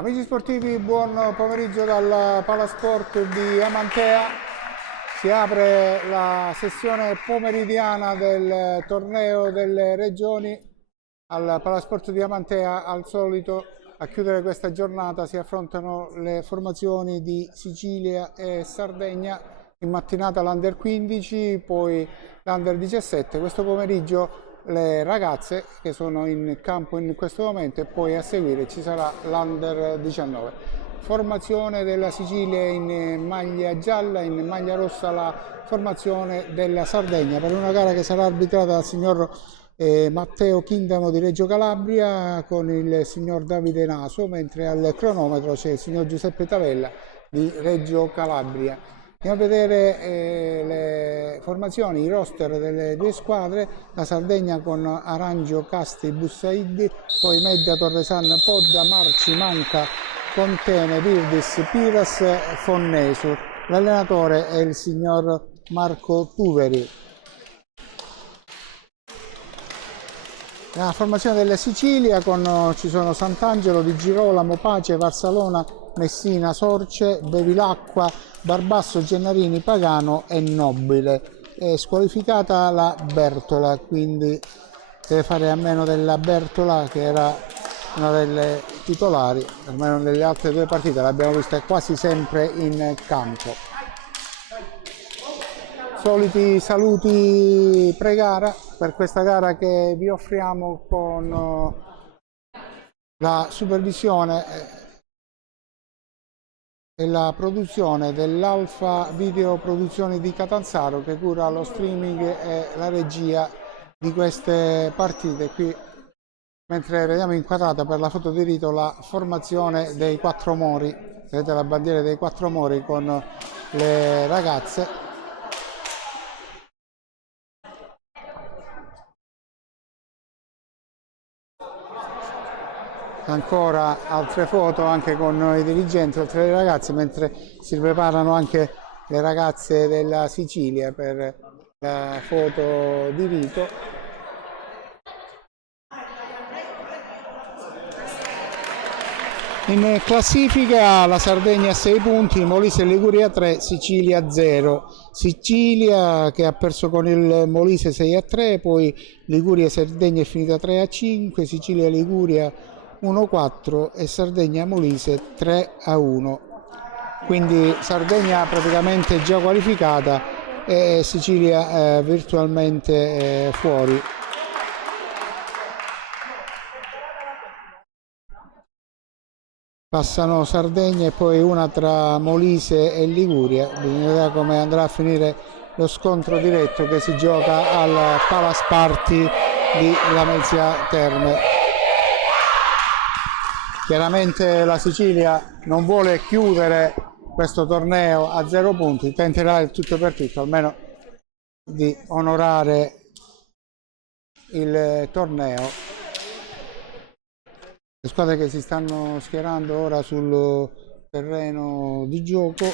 Amici sportivi, buon pomeriggio dal Palasport di Amantea. Si apre la sessione pomeridiana del torneo delle regioni al Palasport di Amantea. Al solito a chiudere questa giornata si affrontano le formazioni di Sicilia e Sardegna, in mattinata l'Under 15, poi l'Under 17. Questo pomeriggio le ragazze che sono in campo in questo momento, e poi a seguire ci sarà l'Under 19. Formazione della Sicilia in maglia gialla, in maglia rossa la formazione della Sardegna, per una gara che sarà arbitrata dal signor Matteo Chindamo di Reggio Calabria con il signor Davide Naso, mentre al cronometro c'è il signor Giuseppe Tavella di Reggio Calabria. Andiamo a vedere le formazioni, i roster delle due squadre: la Sardegna con Arangio, Casti, Bussaidi, poi Medda, Torresan, Podda, Marci, Manca, Contene, Virdis, Piras, Fonnesu. L'allenatore è il signor Marco Tuveri. La formazione della Sicilia ci sono Sant'Angelo, Di Girolamo, Pace, Varsalona, Messina, Sorce, Bevilacqua, Barbasso, Gennarini, Pagano e Nobile. È squalificata la Bertola, quindi deve fare a meno della Bertola, che era una delle titolari, almeno nelle altre due partite l'abbiamo vista quasi sempre in campo. Soliti saluti pre-gara per questa gara che vi offriamo con la supervisione e la produzione dell'Alfa Video Produzioni di Catanzaro, che cura lo streaming e la regia di queste partite. Qui, mentre vediamo inquadrata per la foto di rito la formazione dei Quattro Mori, vedete la bandiera dei Quattro Mori con le ragazze. Ancora altre foto anche con i dirigenti, oltre alle ragazze, mentre si preparano anche le ragazze della Sicilia per la foto di rito. In classifica la Sardegna a 6 punti, Molise e Liguria 3, Sicilia 0. Sicilia che ha perso con il Molise 6-3, poi Liguria e Sardegna è finita 3-5, Sicilia e Liguria 1-4 e Sardegna Molise 3-1. Quindi Sardegna praticamente già qualificata e Sicilia virtualmente fuori. Passano Sardegna e poi una tra Molise e Liguria. Bisogna vedere come andrà a finire lo scontro diretto che si gioca al Palasparti di Lamezia Terme. Chiaramente la Sicilia non vuole chiudere questo torneo a 0 punti, tenterà il tutto per tutto, almeno di onorare il torneo. Le squadre che si stanno schierando ora sul terreno di gioco: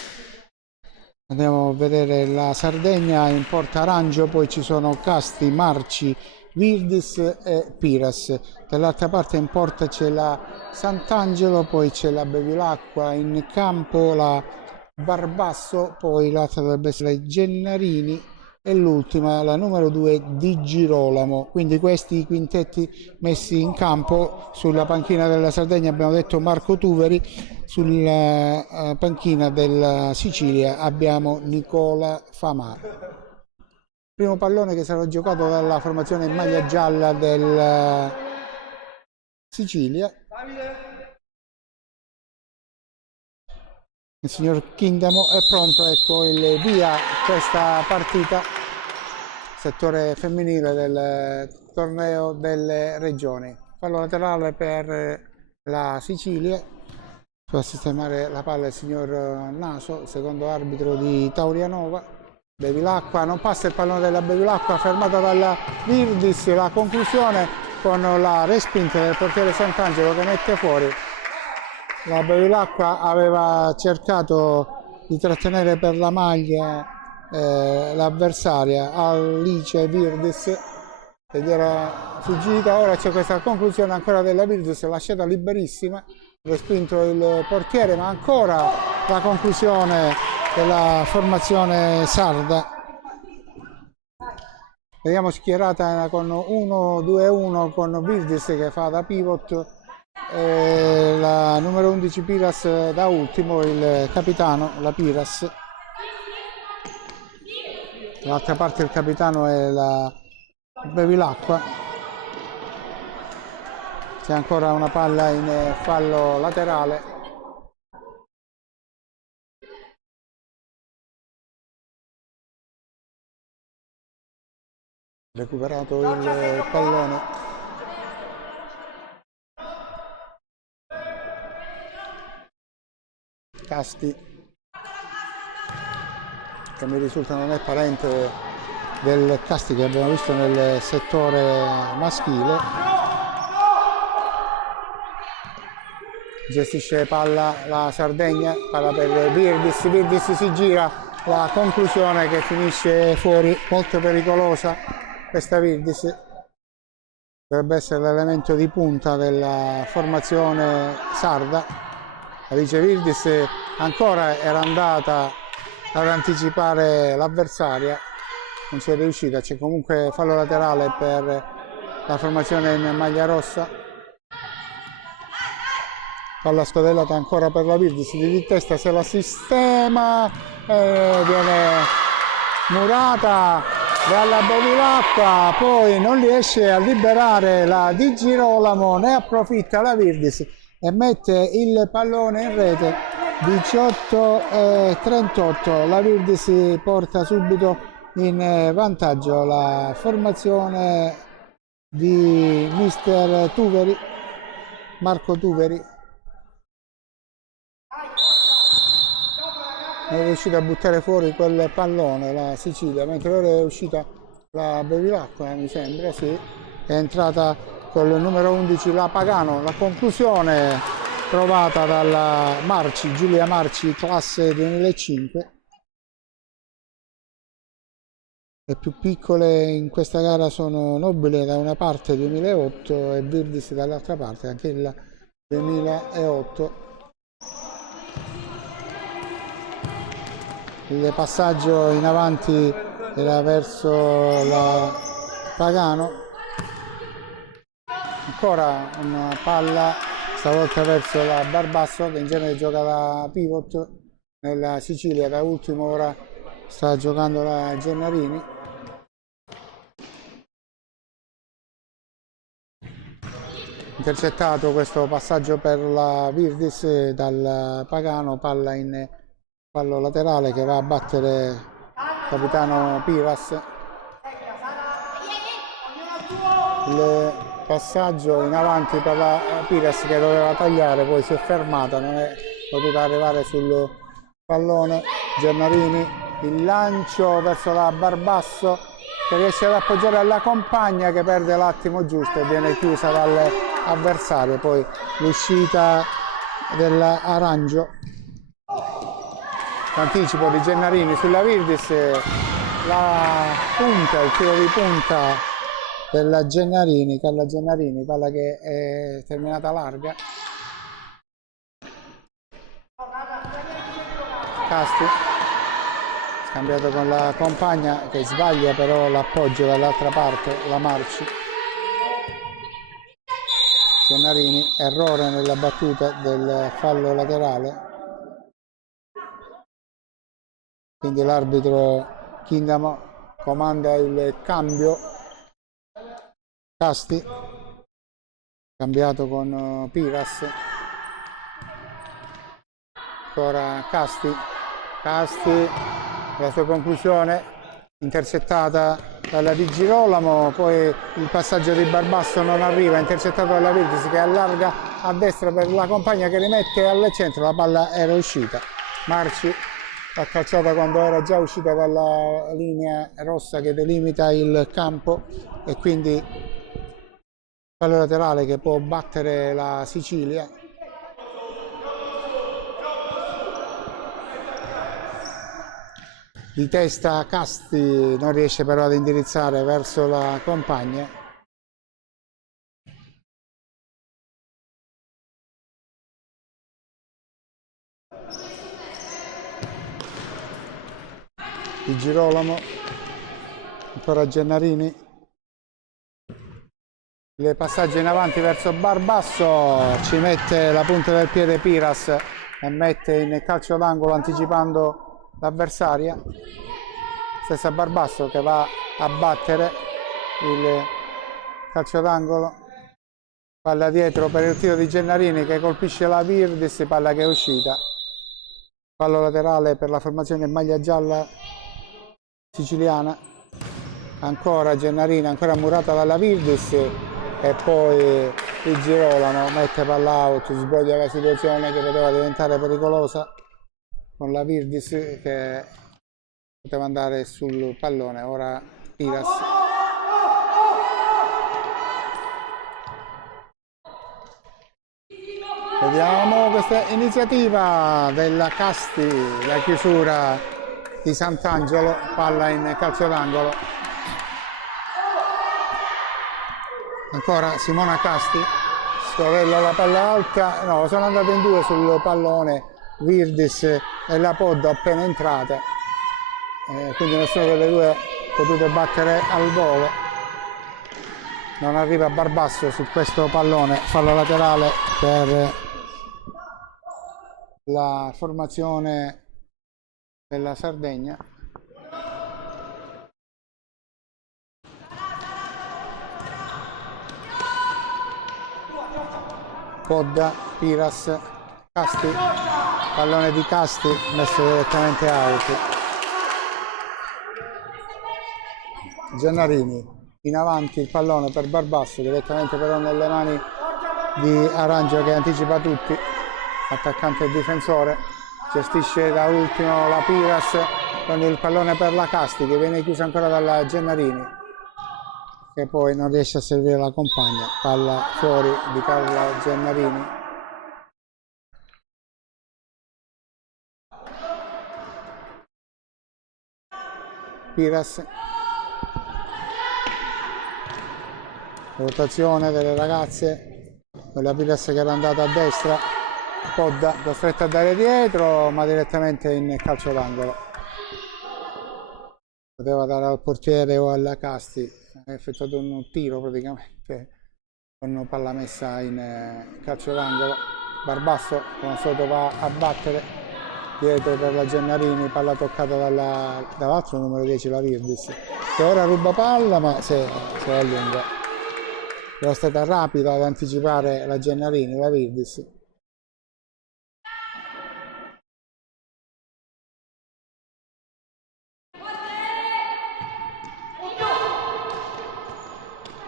andiamo a vedere la Sardegna in porta Arangio, poi ci sono Casti, Marci, Virdis e Piras. Dall'altra parte in porta c'è la Sant'Angelo, poi c'è la Bevilacqua, in campo la Barbasso, poi l'altra dovrebbe essere Gennarini e l'ultima, la numero 2, Di Girolamo. Quindi questi i quintetti messi in campo. Sulla panchina della Sardegna abbiamo detto Marco Tuveri, sulla panchina della Sicilia abbiamo Nicola Famà. Primo pallone che sarà giocato dalla formazione in maglia gialla del Sicilia. Il signor Chindamo è pronto, ecco il via questa partita, settore femminile del torneo delle regioni. Fallo laterale per la Sicilia, fa sistemare la palla il signor Naso, secondo arbitro di Taurianova. Bevilacqua, non passa il pallone della Bevilacqua, fermata dalla Virdis. La conclusione con la respinta del portiere Sant'Angelo che mette fuori. La Bevilacqua aveva cercato di trattenere per la maglia l'avversaria Alice Virdis, ed era fuggita. Ora c'è questa conclusione ancora della Virdis, lasciata liberissima respinto il portiere, ma ancora la conclusione della formazione sarda. Vediamo schierata con 1-2-1 con Virdis che fa da pivot e la numero 11 Piras da ultimo, il capitano, la Piras. Dall'altra parte il capitano è la Bevilacqua. C'è ancora una palla in fallo laterale. Recuperato il pallone. Casti, che mi risulta non è parente del Casti che abbiamo visto nel settore maschile. Gestisce palla la Sardegna, palla per Virdis, Virdis si gira, la conclusione che finisce fuori, molto pericolosa questa Virdis. Dovrebbe essere l'elemento di punta della formazione sarda. Alice Virdis ancora era andata ad anticipare l'avversaria, non ci è riuscita, c'è comunque fallo laterale per la formazione in maglia rossa. Palla scodellata ancora per la Virdis, di testa se la sistema, viene murata dalla Bevilacqua, poi non riesce a liberare la Di Girolamo, ne approfitta la Virdis e mette il pallone in rete. 18-38, la Virdis porta subito in vantaggio la formazione di mister Tuveri, Marco Tuveri. Non è riuscita a buttare fuori quel pallone la Sicilia, mentre ora è uscita la Bevilacqua, mi sembra, sì, è entrata con il numero 11 la Pagano. La conclusione trovata dalla Marci, Giulia Marci, classe 2005. Le più piccole in questa gara sono Nobile da una parte 2008 e Virdis dall'altra parte, anche il 2008. Il passaggio in avanti era verso la Pagano, ancora una palla stavolta verso la Barbasso, che in genere gioca da pivot nella Sicilia, da ultimo ora sta giocando la Gennarini. Intercettato questo passaggio per la Virdis dal Pagano, palla in fallo laterale che va a battere il capitano Piras. Il passaggio in avanti per la Piras che doveva tagliare, poi si è fermata, non è potuta arrivare sul pallone. Gennarini, il lancio verso la Barbasso che riesce ad appoggiare alla compagna, che perde l'attimo giusto e viene chiusa dall'avversario. Poi l'uscita dell'Arangio. L'anticipo di Gennarini sulla Virdis, la punta, il tiro di punta della Gennarini, Carla Gennarini, palla che è terminata larga. Casti, scambiato con la compagna che sbaglia però l'appoggio dall'altra parte, la Marci. Gennarini, errore nella battuta del fallo laterale. Quindi l'arbitro Kindamo comanda il cambio. Casti, cambiato con Piras. Ancora Casti, la sua conclusione intercettata dalla Di Girolamo, poi il passaggio di Barbasso non arriva, intercettato dalla Virdis che allarga a destra per la compagna che rimette al centro, la palla era uscita. Marci l'ha calciata quando era già uscita dalla linea rossa che delimita il campo e quindi fallo laterale che può battere la Sicilia. Di testa Casti non riesce però ad indirizzare verso la compagna. Di Girolamo, ancora Gennarini, il passaggio in avanti verso Barbasso, ci mette la punta del piede Piras e mette in calcio d'angolo anticipando l'avversaria. Stessa Barbasso che va a battere il calcio d'angolo, palla dietro per il tiro di Gennarini che colpisce la Virdis, palla che è uscita, fallo laterale per la formazione in maglia gialla siciliana. Ancora Gennarini, ancora murata dalla Virdis e poi il Girolamo mette palla out, sbroglia la situazione che poteva diventare pericolosa con la Virdis che poteva andare sul pallone. Ora Piras, vediamo questa iniziativa della Casti, la chiusura di Sant'Angelo, palla in calcio d'angolo. Ancora Simona Casti, scrovella la palla alta, no, sono andate in due sul pallone Virdis e la Podda appena entrate, quindi nessuna delle due ha potuto battere al volo. Non arriva Barbasso su questo pallone, fallo laterale per la formazione della Sardegna. Podda, Piras, Casti, pallone di Casti messo direttamente out. Gennarini in avanti, il pallone per Barbasso, direttamente però nelle mani di Arangio che anticipa tutti, attaccante e difensore, gestisce da ultimo la Piras con il pallone per la Casti che viene chiusa ancora dalla Gennarini che poi non riesce a servire la compagna, palla fuori di Carla Gennarini. Piras, rotazione delle ragazze, quella Piras che era andata a destra, Podda costretta a dare dietro ma direttamente in calcio d'angolo. Poteva dare al portiere o alla Casti, ha effettuato un tiro praticamente con palla messa in calcio d'angolo. Barbasso come sotto va a battere dietro per la Gennarini, palla toccata dall'altro numero 10 la Virdis che ora ruba palla ma se allunga. Era stata rapida ad anticipare la Gennarini, la Virdis.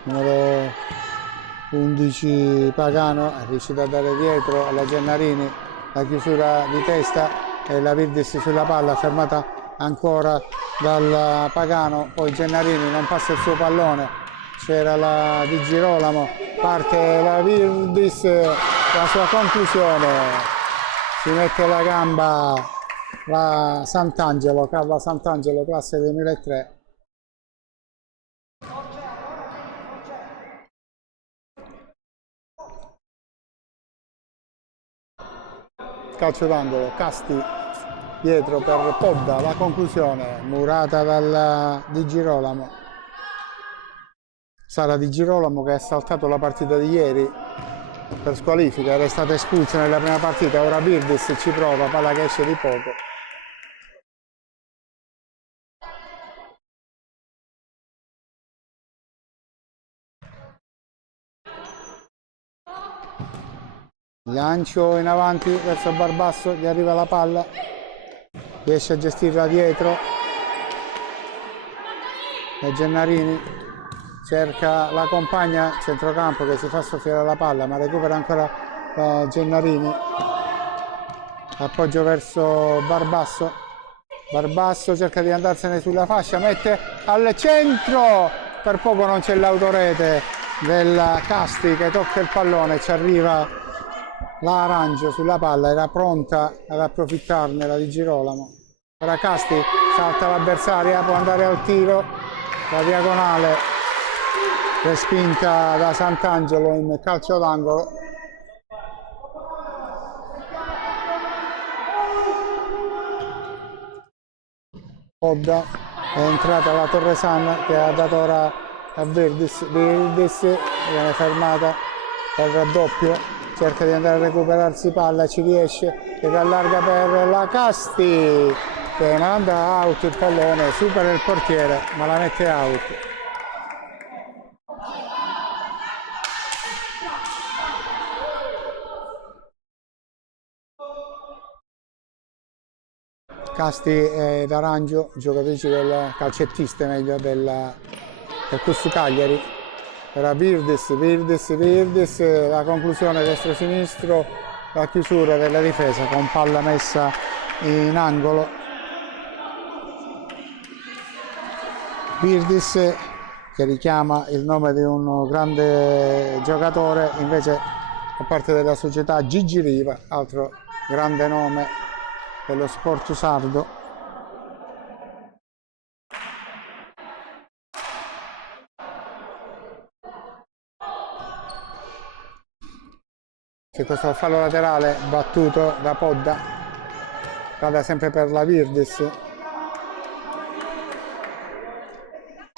Numero 11 Pagano è riuscito a dare dietro alla Gennarini la chiusura di testa e la Virdis sulla palla fermata ancora dal Pagano, poi Gennarini non passa il suo pallone, c'era la Di Girolamo, parte la Virdis, la sua conclusione, si mette la gamba la Sant'Angelo, Carla Sant'Angelo, classe 2003. Calcio d'angolo, Casti dietro per Podda, la conclusione murata dal Di Girolamo. Sara Di Girolamo che ha saltato la partita di ieri per squalifica, era stata espulsa nella prima partita, ora Virdis ci prova, palla che esce di poco. Lancio in avanti verso Barbasso, gli arriva la palla, riesce a gestirla dietro e Gennarini cerca la compagna centrocampo che si fa soffiare la palla ma recupera ancora Gennarini, appoggio verso Barbasso, Barbasso cerca di andarsene sulla fascia, mette al centro, per poco non c'è l'autorete della Casti che tocca il pallone, ci arriva la Arangio sulla palla, era pronta ad approfittarne la Di Girolamo. Ora Casti salta l'avversaria, può andare al tiro, la diagonale respinta da Sant'Angelo in calcio d'angolo. Podda, è entrata la Torresan che ha dato ora a Virdis, viene fermata per raddoppio, cerca di andare a recuperarsi palla, ci riesce ed allarga per la Casti che manda out il pallone, supera il portiere ma la mette out. Casti ed Arangio, giocatrici del calcettiste meglio del questo Cagliari. Era Virdis, la conclusione destro-sinistro, la chiusura della difesa con palla messa in angolo. Virdis che richiama il nome di un grande giocatore, invece a parte della società Gigi Riva, altro grande nome dello sport sardo. C'è questo fallo laterale battuto da Podda, vada sempre per la Virdis,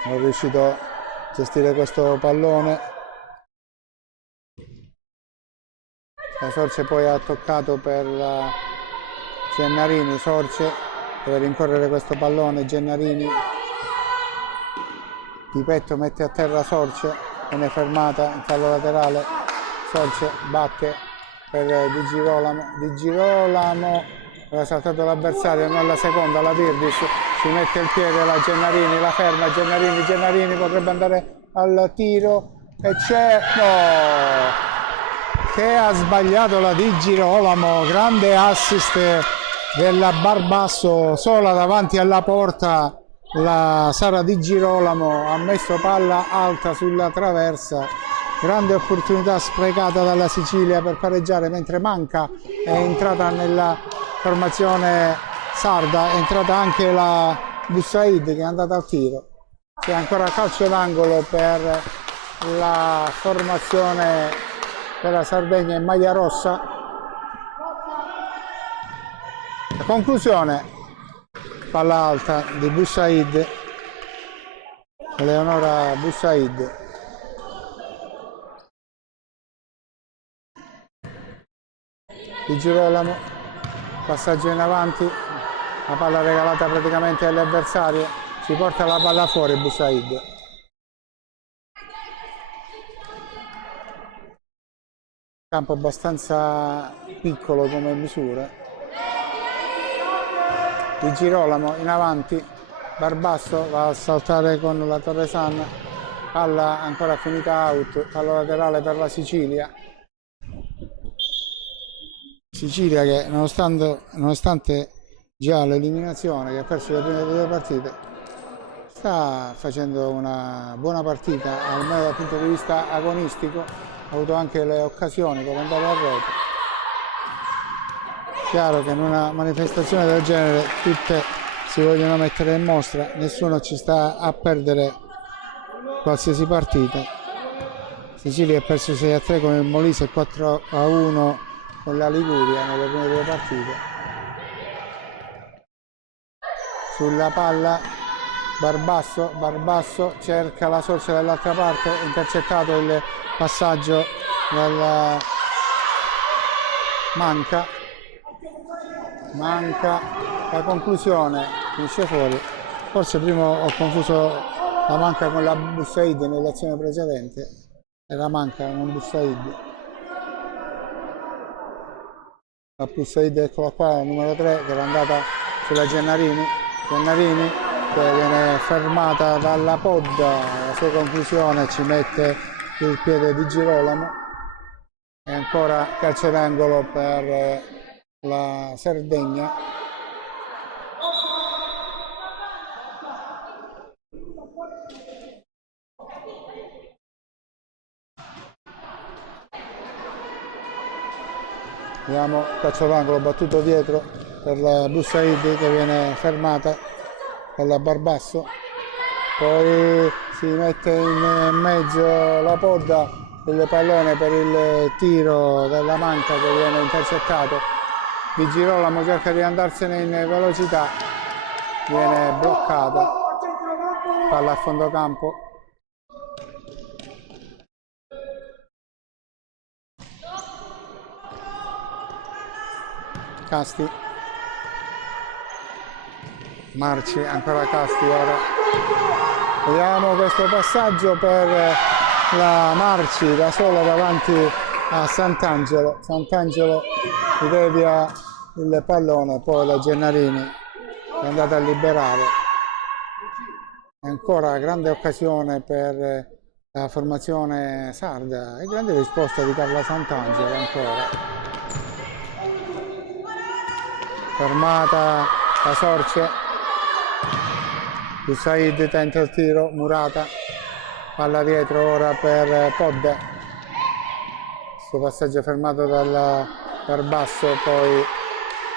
non è riuscito a gestire questo pallone. La Sorce poi ha toccato per la Gennarini, Sorce deve rincorrere questo pallone, Gennarini di petto mette a terra Sorce, viene fermata in fallo laterale, Sorce batte per Di Girolamo, aveva saltato l'avversario, non la seconda, la Virdis, si mette il piede la Gennarini, la ferma, Gennarini potrebbe andare al tiro e c'è, no, che ha sbagliato la Di Girolamo, grande assist della Barbasso, sola davanti alla porta la Sara Di Girolamo, ha messo palla alta sulla traversa, grande opportunità sprecata dalla Sicilia per pareggiare, mentre Manca è entrata nella formazione sarda, è entrata anche la Bussaid che è andata al tiro. C'è ancora calcio d'angolo per la formazione della Sardegna in maglia rossa. La conclusione, palla alta di Bussaid, Eleonora Bussaid. Di Girolamo, passaggio in avanti, la palla regalata praticamente alle avversarie, si porta la palla fuori Bussaid. Campo abbastanza piccolo come misura. Di Girolamo in avanti, Barbasso va a saltare con la Torresan, palla ancora finita out, palla laterale per la Sicilia. Sicilia che nonostante già l'eliminazione, che ha perso le prime due partite, sta facendo una buona partita, almeno dal punto di vista agonistico, ha avuto anche le occasioni per andare a rete. Chiaro che in una manifestazione del genere tutte si vogliono mettere in mostra, nessuno ci sta a perdere qualsiasi partita. Sicilia ha perso 6-3 con il Molise e 4-1 con la Liguria nelle prime due partite. Sulla palla Barbasso cerca la Sorce dall'altra parte, intercettato il passaggio del Manca, la conclusione finisce fuori. Forse prima ho confuso la Manca con la Bussaid nell'azione precedente, era Manca, non Bussaid. La Bussaid, eccola qua, la numero 3, che era andata sulla Gennarini che viene fermata dalla Podda, la sua conclusione ci mette il piede di Girolamo e ancora calcio d'angolo per la Sardegna. Vediamo calcio d'angolo battuto dietro per la Bussaid che viene fermata dalla Barbasso, poi si mette in mezzo la Podda, il pallone per il tiro della Manca che viene intercettato. Di Girolamo cerca di andarsene in velocità, viene bloccata, palla a fondo campo. Casti, Marci, ancora Casti ora. Vediamo questo passaggio per la Marci da sola davanti a Sant'Angelo. Sant'Angelo devia il pallone, poi la Gennarini è andata a liberare. Ancora grande occasione per la formazione sarda e grande risposta di Carla Sant'Angelo ancora. Fermata la Sorce, Busaid tenta il tiro, Murata, palla dietro ora per Podde, questo passaggio fermato dal Barbasso, poi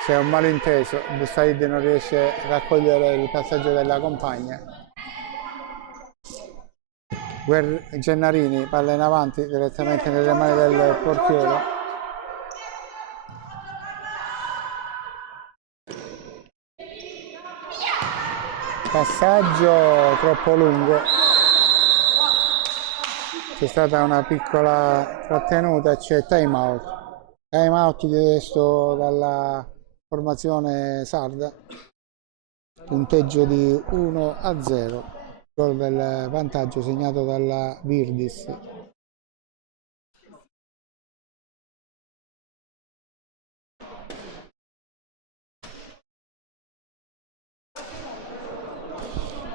c'è un malinteso, Busaid non riesce a raccogliere il passaggio della compagna. Gennarini, palla in avanti direttamente nelle mani del portiere. Passaggio troppo lungo, c'è stata una piccola trattenuta, c'è time out chiesto dalla formazione sarda, punteggio di 1-0, gol del vantaggio segnato dalla Virdis.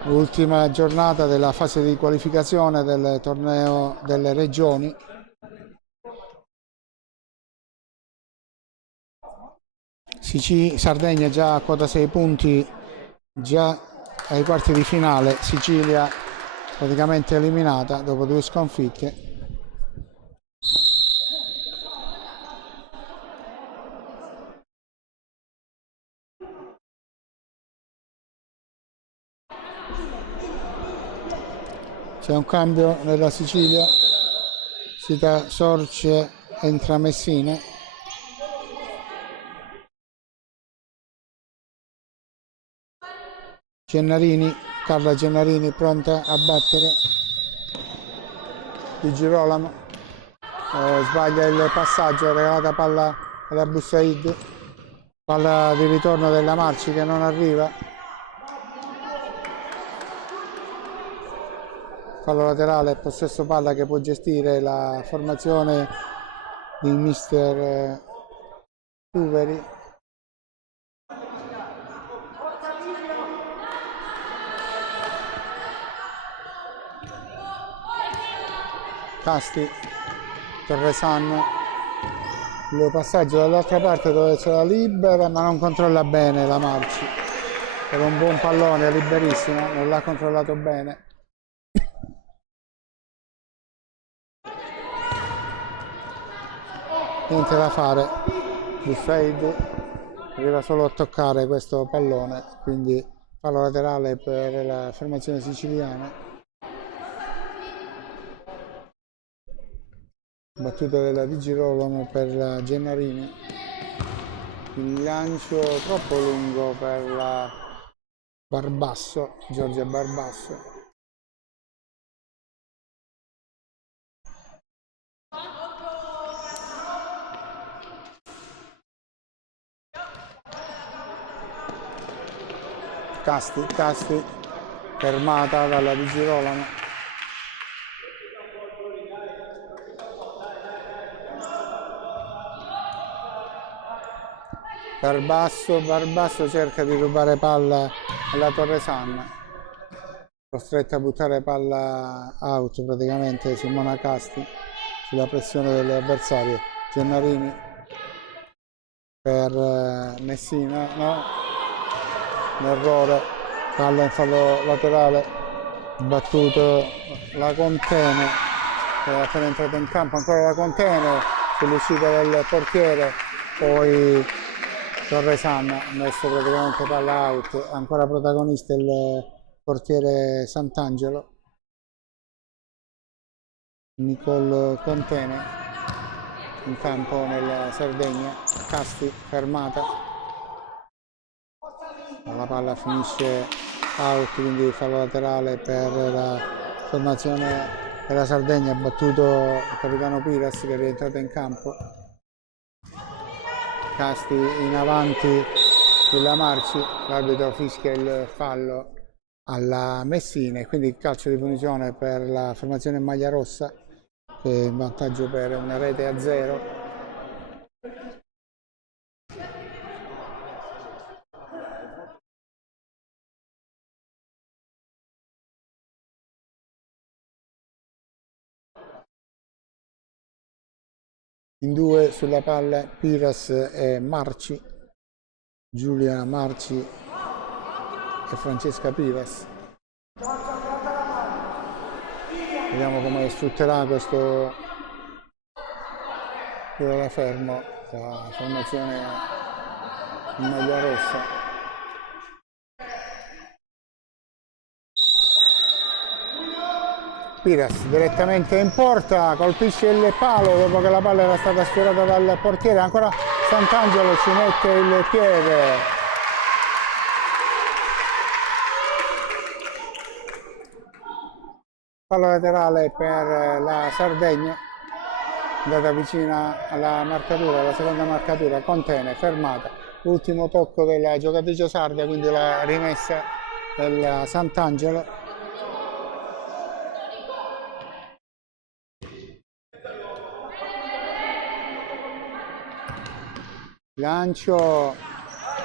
Ultima giornata della fase di qualificazione del torneo delle regioni. Sardegna già a quota 6 punti, già ai quarti di finale. Sicilia praticamente eliminata dopo 2 sconfitte. C'è un cambio nella Sicilia, Sita Sorce entra Messina. Gennarini, Carla Gennarini pronta a battere. Di Girolamo, sbaglia il passaggio, regalata palla alla Busaid, palla di ritorno della Marci che non arriva. Fallo laterale, possesso palla che può gestire la formazione di mister Tuveri. Casti, Torresan, il passaggio dall'altra parte dove c'è la libera ma non controlla bene la Marci. Era un buon pallone, liberissimo, non l'ha controllato bene. Niente da fare, Busaid arriva solo a toccare questo pallone, quindi fallo laterale per la formazione siciliana. Battuta della Di Girolamo per la Gennarini, il lancio troppo lungo per la Barbasso, Giorgia Barbasso. Casti, fermata dalla Di Girolamo. Barbasso cerca di rubare palla alla Torresan, costretta a buttare palla out praticamente Simona Casti sulla pressione delle avversarie. Gennarini per Messina, no, un errore, palla in fallo laterale, battuto la Contene, che è appena entrata in campo, ancora la Contene sull'uscita del portiere, poi Torresan ha messo praticamente palla out, ancora protagonista il portiere Sant'Angelo, Nicole Contene in campo nella Sardegna. Casti fermata, la palla finisce out, quindi fallo laterale per la formazione della Sardegna. Ha battuto il capitano Piras che è rientrato in campo. Casti in avanti sulla Marci, l'arbitro fischia il fallo alla Messina e quindi calcio di punizione per la formazione in maglia rossa, che è in vantaggio per una rete a 0. In due sulla palla Piras e Marci, Giulia Marci e Francesca Piras. Vediamo come sfrutterà questo tiro da fermo la formazione in maglia rossa. Piras direttamente in porta, colpisce il palo dopo che la palla era stata sfiorata dal portiere. Ancora Sant'Angelo ci mette il piede. Palla laterale per la Sardegna, andata vicina alla marcatura, alla seconda marcatura, Contene, fermata. Ultimo tocco della giocatrice sarda, quindi la rimessa del Sant'Angelo. Lancio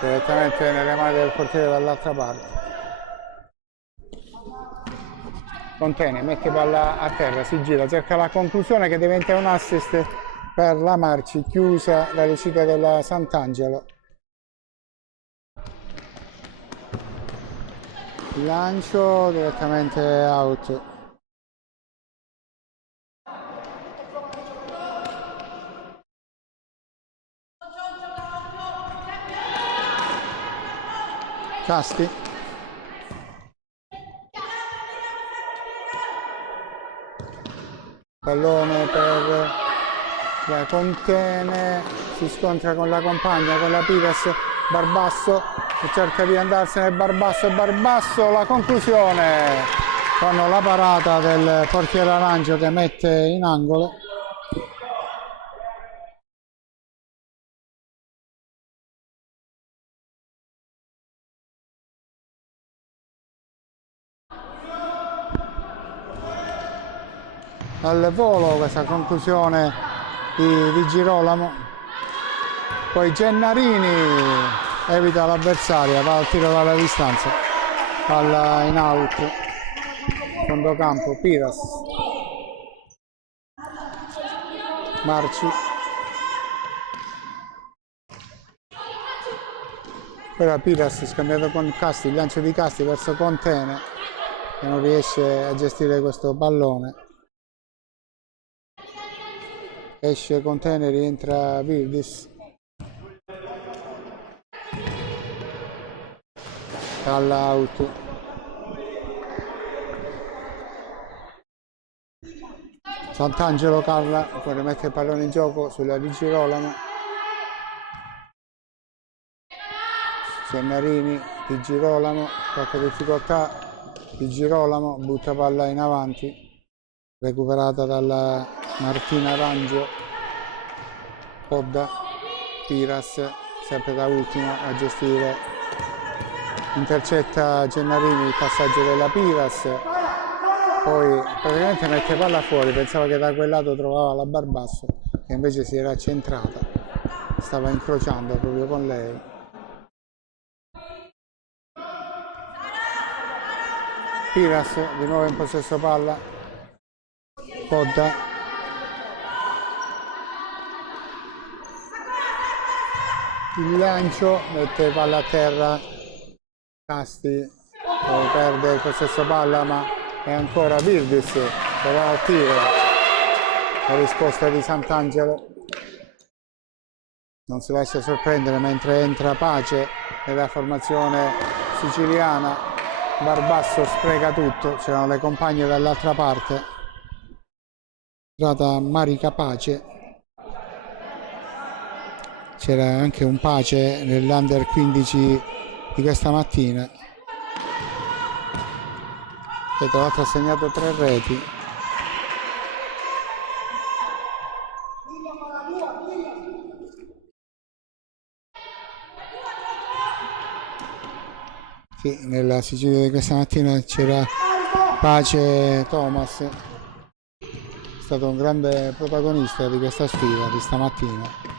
direttamente nelle mani del portiere dall'altra parte. Contene, mette palla a terra, si gira, cerca la conclusione che diventa un assist per la Marci, chiusa la riuscita della Sant'Angelo. Lancio direttamente out. Casti. Pallone per la Contene, si scontra con la compagna, con la Piras, Barbasso, cerca di andarsene Barbasso, la conclusione con la parata del portiere Arangio che mette in angolo. Al volo questa conclusione di Girolamo, poi Gennarini evita l'avversaria, va al tiro dalla distanza, palla in out, fondo campo, Piras, Marci, ora Piras scambiato con Casti, il lancio di Casti verso Contene che non riesce a gestire questo pallone. Esce Contene, rientra Virdis. Palla out. Sant'Angelo Carla, poi rimette il pallone in gioco sulla di Girolamo. Gennarini, di Girolamo, qualche difficoltà, di Girolamo, butta palla in avanti, recuperata dalla Martina Arangio. Podda, Piras, sempre da ultimo a gestire, intercetta Gennarini il passaggio della Piras, poi praticamente mette palla fuori, pensava che da quel lato trovava la Barbasso, che invece si era centrata, stava incrociando proprio con lei. Piras di nuovo in possesso palla, Podda, il lancio, mette palla a terra, Casti perde il possesso palla, ma è ancora Virdis che va al tiro. La risposta di Sant'Angelo non si lascia sorprendere mentre entra Pace nella formazione siciliana. Barbasso spreca tutto, c'erano le compagne dall'altra parte, entrata Marica Pace, c'era anche un Pace nell'Under 15 di questa mattina, che tra l'altro ha segnato 3 reti. Sì, nella Sicilia di questa mattina c'era Pace Thomas, è stato un grande protagonista di questa sfida di stamattina.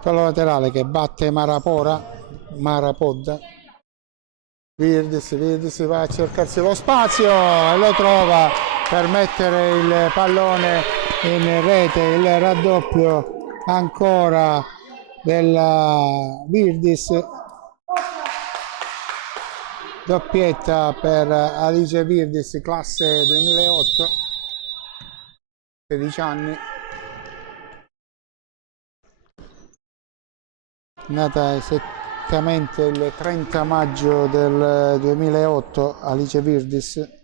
Fallo laterale che batte Marapod. Virdis va a cercarsi lo spazio e lo trova per mettere il pallone in rete, il raddoppio ancora della Virdis, doppietta per Alice Virdis, classe 2008, 16 anni, nata esattamente il 30 maggio del 2008, Alice Virdis.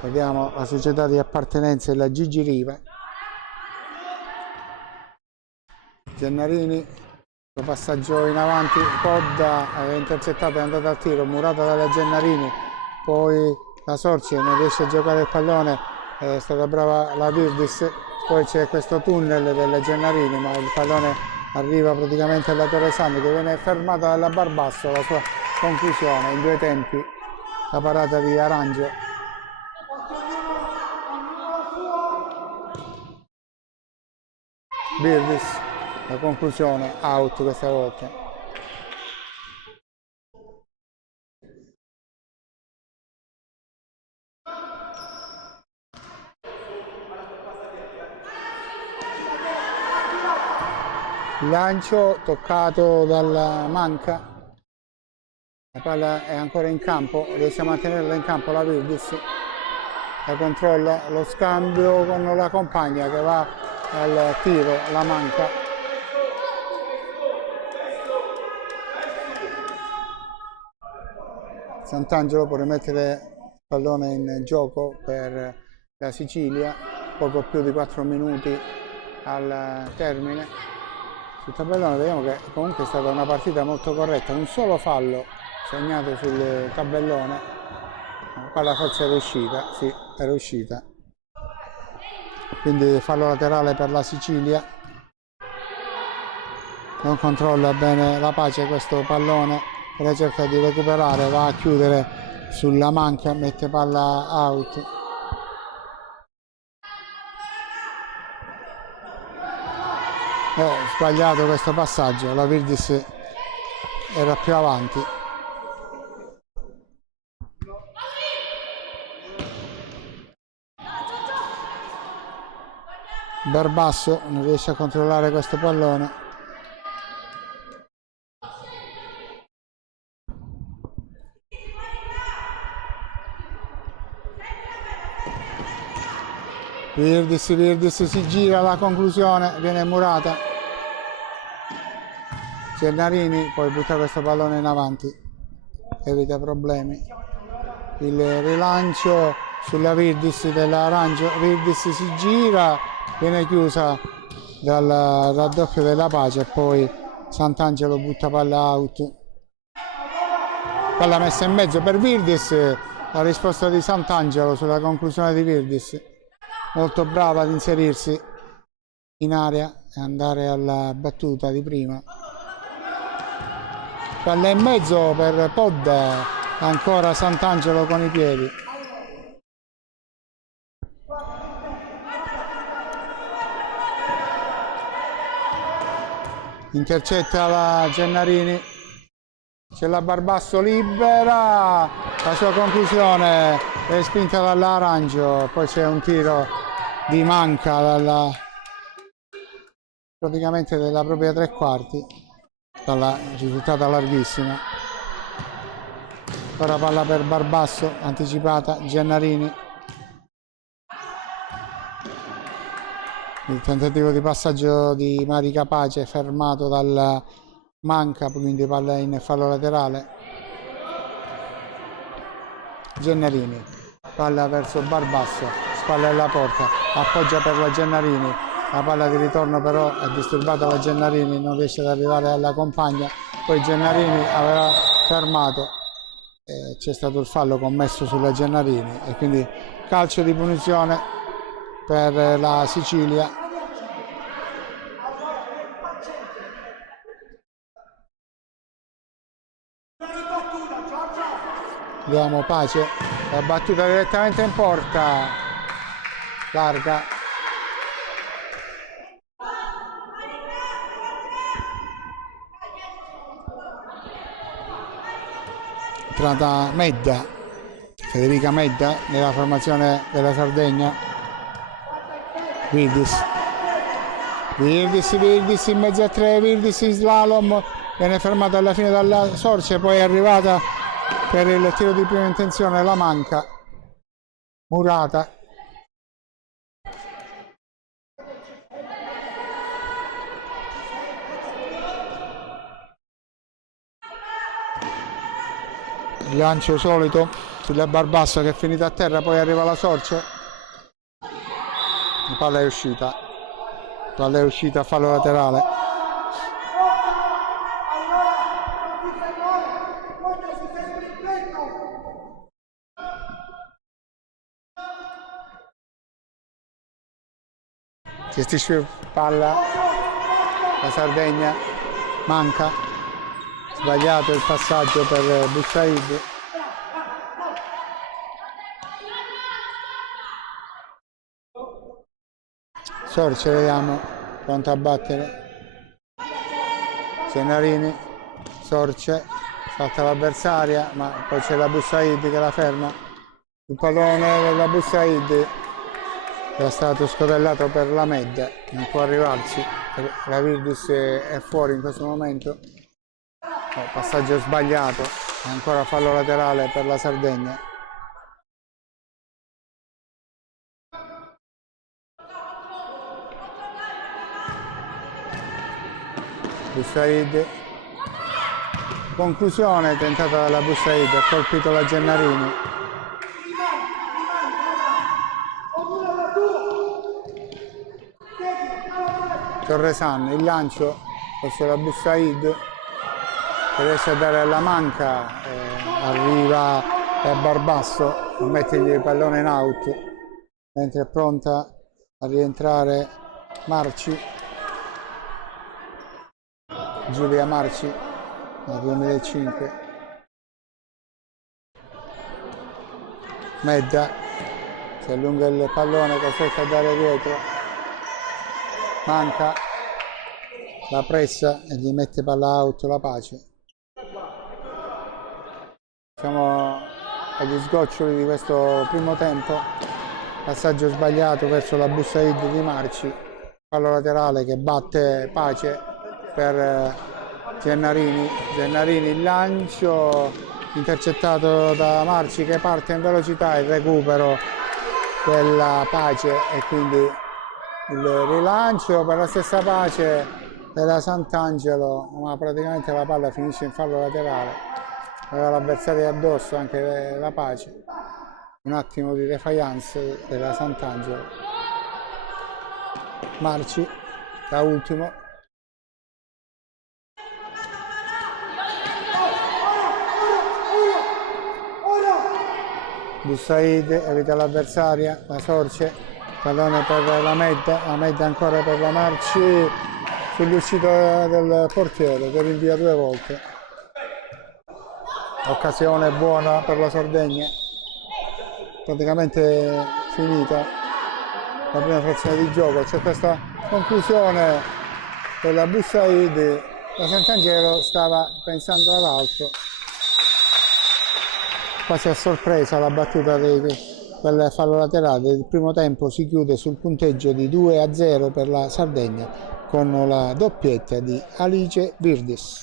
Vediamo la società di appartenenza, la Gigi Riva. Gennarini, il passaggio in avanti, Podda aveva intercettato, è andata al tiro, murata dalla Gennarini, poi la Sorci non riesce a giocare il pallone, è stata brava la Virdis, poi c'è questo tunnel delle Gennarini, ma il pallone arriva praticamente alla Torre Sandri, che viene fermata dalla Barbasso, la sua conclusione in 2 tempi, la parata di Arangio. Virdis, la conclusione, out questa volta. Lancio toccato dalla Manca, la palla è ancora in campo, riesce a mantenerla in campo la Virdis, la controlla, lo scambio con la compagna che va al tiro, la Manca. Sant'Angelo può rimettere il pallone in gioco per la Sicilia, poco più di 4 minuti al termine. Sul tabellone vediamo che comunque è stata una partita molto corretta, un solo fallo segnato sul tabellone, la palla forse era uscita, sì, era uscita, quindi fallo laterale per la Sicilia. Non controlla bene la Pace questo pallone, però cerca di recuperare, va a chiudere sulla Manca, mette palla out. Sbagliato questo passaggio, la Virdis era più avanti. Barbasso non riesce a controllare questo pallone. Virdis si gira, la conclusione viene murata. Gennarini poi butta questo pallone in avanti, evita problemi. Il rilancio sulla Virdis dell'Arancio, Virdis si gira, viene chiusa dal raddoppio della Pace e poi Sant'Angelo butta palla out. Palla messa in mezzo per Virdis, la risposta di Sant'Angelo sulla conclusione di Virdis. Molto brava ad inserirsi in area e andare alla battuta di prima. Palla in mezzo per Podda, ancora Sant'Angelo con i piedi. Intercetta la Gennarini, c'è la Barbasso libera, la sua conclusione è spinta dall'Arangio, poi c'è un tiro di Manca praticamente della propria 3/4, dalla risultata larghissima. Ora palla per Barbasso, anticipata Gennarini. Il tentativo di passaggio di Marica Pace fermato dal Manca, quindi palla in fallo laterale. Gennarini, palla verso Barbasso, spalle alla porta, appoggia per la Gennarini, la palla di ritorno però è disturbata la Gennarini, non riesce ad arrivare alla compagna, poi Gennarini aveva fermato, c'è stato il fallo commesso sulla Gennarini e quindi calcio di punizione per la Sicilia. Diamo Pace, la battuta direttamente in porta, larga. Entrata Medda, Federica Medda nella formazione della Sardegna. Virdis in mezzo a tre, Virdis in slalom, viene fermata alla fine dalla Sorce, poi è arrivata per il tiro di prima intenzione la Manca. Murata. Il lancio solito sulla Barbasso che è finita a terra, poi arriva la Sorce. La palla è uscita a fallo laterale. Gestisce palla la Sardegna, Manca, sbagliato il passaggio per Bussaid. Sorce, vediamo, pronto a battere. Gennarini, Sorce, salta l'avversaria, ma poi c'è la Bussaid che la ferma. Il pallone della Bussaid era stato scodellato per la Med, non può arrivarci. La Virdis è fuori in questo momento. Passaggio sbagliato, ancora fallo laterale per la Sardegna. Bussaid, conclusione tentata dalla Bussaid, ha colpito la Gennarini. Torresan, il lancio verso la Bussaid che riesce a dare alla Manca, arriva a Barbasso a mettergli il pallone in out, mentre è pronta a rientrare Marci, Giulia Marci nel 2005. Medda si allunga il pallone, costretto a dare dietro, Manca, la pressa e gli mette palla out la Pace. Siamo agli sgoccioli di questo primo tempo, passaggio sbagliato verso la Bussaid di Marci, fallo laterale che batte Pace per Gennarini, il lancio intercettato da Marci che parte in velocità, il recupero della Pace e quindi il rilancio per la stessa Pace della Sant'Angelo, ma praticamente la palla finisce in fallo laterale. Aveva l'avversario addosso anche la Pace, un attimo di defiance della Sant'Angelo. Marci da ultimo, Bussaid evita l'avversaria, la Sorce, pallone per la Medda ancora per la Marci, sull'uscita del portiere che rinvia due volte. Occasione buona per la Sardegna, praticamente finita la prima frazione di gioco, c'è questa conclusione della Bussaid, la Sant'Angelo stava pensando all'altro, quasi a sorpresa la battuta del fallo laterale. Il primo tempo si chiude sul punteggio di 2-0 per la Sardegna con la doppietta di Alice Virdis.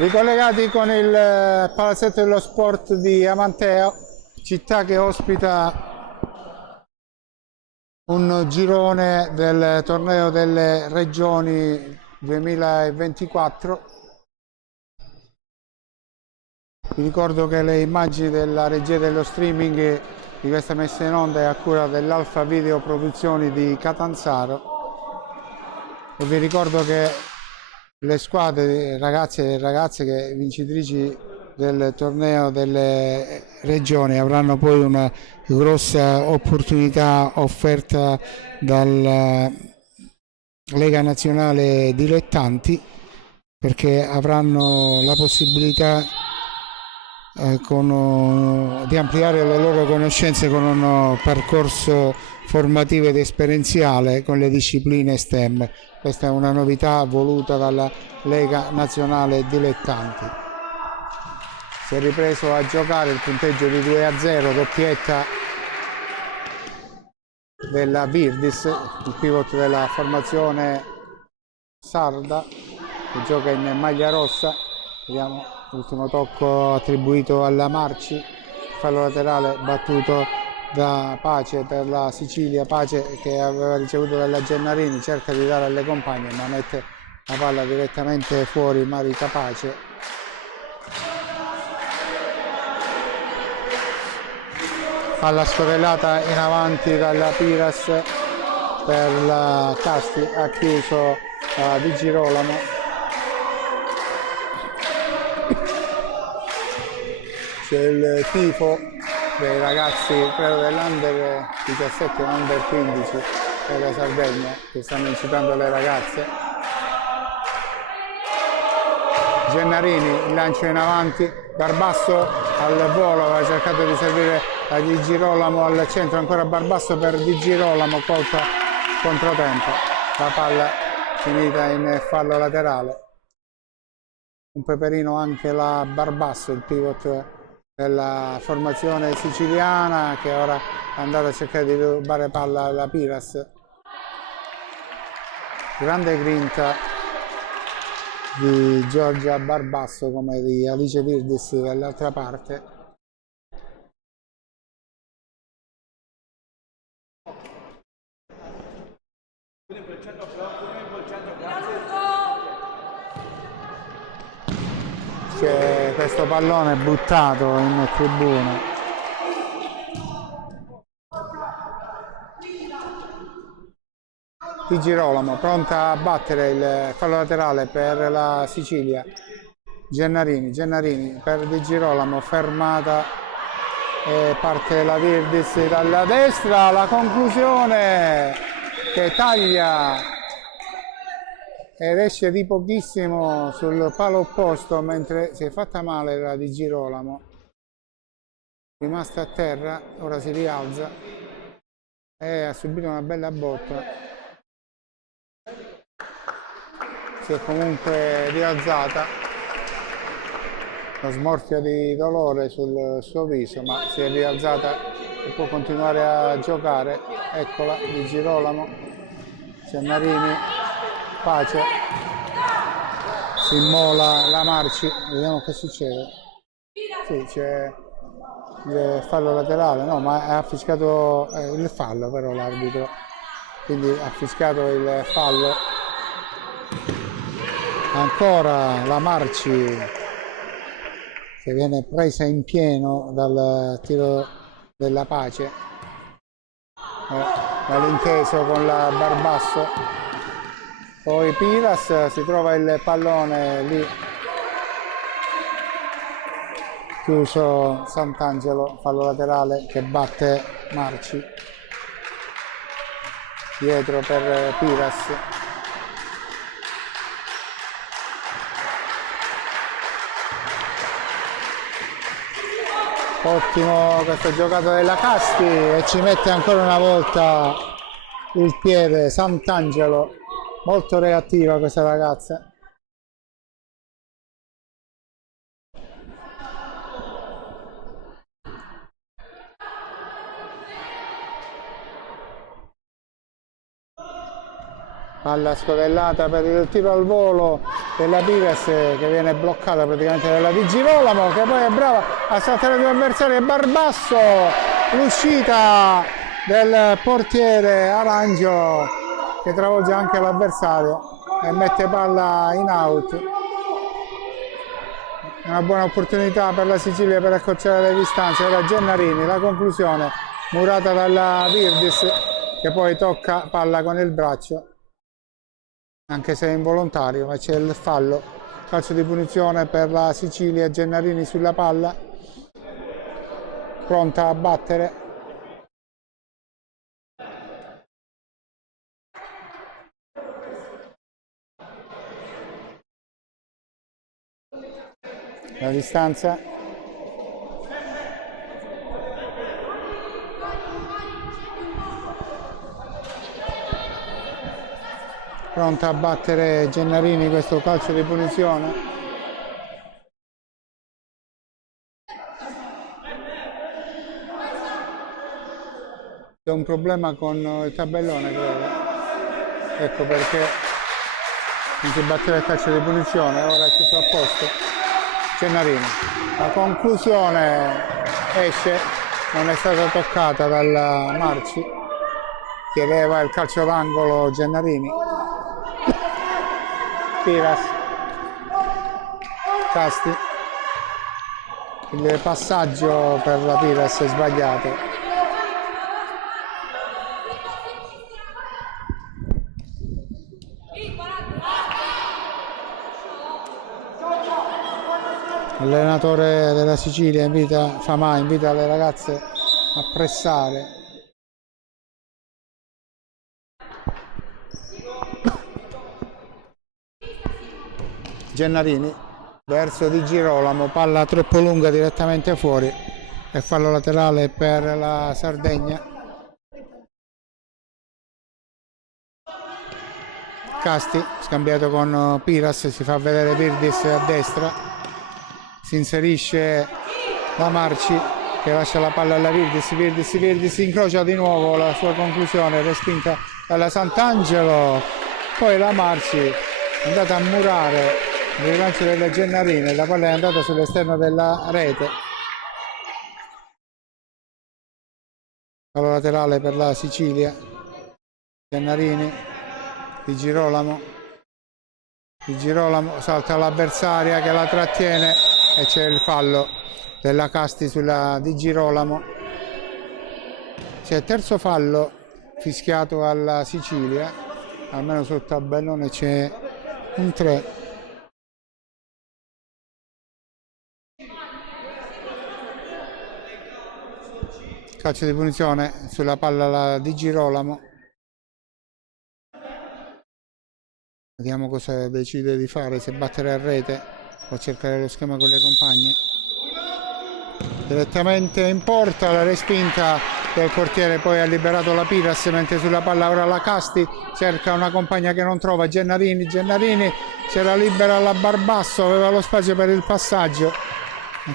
Ricollegati con il palazzetto dello sport di Amantea, città che ospita un girone del torneo delle regioni 2024. Vi ricordo che le immagini della regia dello streaming di questa messa in onda è a cura dell'Alfa Video Produzioni di Catanzaro, e vi ricordo che le squadre, ragazzi e ragazze che vincitrici del torneo delle regioni avranno poi una grossa opportunità offerta dalla Lega Nazionale Dilettanti, perché avranno la possibilità di ampliare le loro conoscenze con un percorso formativo ed esperienziale con le discipline STEM. Questa è una novità voluta dalla Lega Nazionale Dilettanti. Si è ripreso a giocare, il punteggio di 2-0, doppietta della Virdis, il pivot della formazione sarda, che gioca in maglia rossa. Vediamo l'ultimo tocco attribuito alla Marci, fallo laterale battuto da Pace per la Sicilia. Pace, che aveva ricevuto dalla Gennarini, cerca di dare alle compagne ma mette la palla direttamente fuori. Marita Pace. Palla scorrelata in avanti dalla Piras per la Casti, ha chiuso Di Girolamo. C'è il tifo dei ragazzi, credo dell'Under 17 e Under 15 della Sardegna, che stanno incitando le ragazze. Gennarini, il lancio in avanti, Barbasso al volo, aveva cercato di servire a Di Girolamo al centro, ancora Barbasso per Di Girolamo, colpa controtempo, la palla finita in fallo laterale. Un peperino anche la Barbasso, il pivot della formazione siciliana, che ora è andata a cercare di rubare palla alla Piras. Grande grinta di Giorgia Barbasso come di Alice Virdis dall'altra parte. C'è questo pallone buttato in tribuna. Di Girolamo pronta a battere il fallo laterale per la Sicilia. Gennarini per Di Girolamo, fermata, e parte la Virdis dalla destra, la conclusione che taglia ed esce di pochissimo sul palo opposto, mentre si è fatta male la Di Girolamo, rimasta a terra. Ora si rialza e ha subito una bella botta. Si è comunque rialzata, lo smorfio di dolore sul suo viso, ma si è rialzata e può continuare a giocare. Eccola, Di Girolamo, Gennarini, Pace, si immola la Marci, vediamo che succede. Sì, c'è il fallo laterale, no, ma ha fischiato il fallo però l'arbitro, quindi ha fischiato il fallo. Ancora la Marci, che viene presa in pieno dal tiro della Pace, malinteso con la Barbasso. Poi Piras, si trova il pallone lì, chiuso Sant'Angelo, fallo laterale che batte Marci, dietro per Piras. Ottimo questa giocata della Casti, e ci mette ancora una volta il piede Sant'Angelo, molto reattiva questa ragazza. palla scodellata per il tiro al volo della Piras, che viene bloccata praticamente dalla Di Girolamo, che poi è brava a saltare due avversari. E Barbasso, l'uscita del portiere Arangio, che travolge anche l'avversario e mette palla in out. Una buona opportunità per la Sicilia per accorciare le distanze. Ora Gennarini, la conclusione murata dalla Virdis, che poi tocca palla con il braccio, anche se è involontario, ma c'è il fallo. Calcio di punizione per la Sicilia. Gennarini sulla palla, pronta a battere. La distanza, pronta a battere Gennarini questo calcio di punizione. C'è un problema con il tabellone, credo, ecco perché non si batteva il calcio di punizione. Ora è tutto a posto. Gennarini, la conclusione esce, non è stata toccata dal Marci, chiedeva il calcio d'angolo Gennarini. Piras, Casti, il passaggio per la Piras è sbagliato. L'allenatore della Sicilia Famà invita le ragazze a pressare. Gennarini verso Di Girolamo, palla troppo lunga direttamente fuori e fallo laterale per la Sardegna. Casti scambiato con Piras, si fa vedere Virdis a destra. Si inserisce la Marci, che lascia la palla alla Virdis. Virdis incrocia di nuovo, la sua conclusione respinta dalla Sant'Angelo. Poi la Marci è andata a murare il rilancio delle Gennarine, la palla è andata sull'esterno della rete. Fallo laterale per la Sicilia. Gennarini, Di Girolamo salta l'avversaria che la trattiene e c'è il fallo della Casti sulla Di Girolamo. C'è terzo fallo fischiato alla Sicilia, almeno sul tabellone c'è un 3. Calcio di punizione sulla palla Di Girolamo. Vediamo cosa decide di fare, se battere a rete o cercare lo schema con le compagne. Direttamente in porta, la respinta del portiere, poi ha liberato la Piras, mentre sulla palla ora la Casti cerca una compagna che non trova. Gennarini c'era libera la Barbasso, aveva lo spazio per il passaggio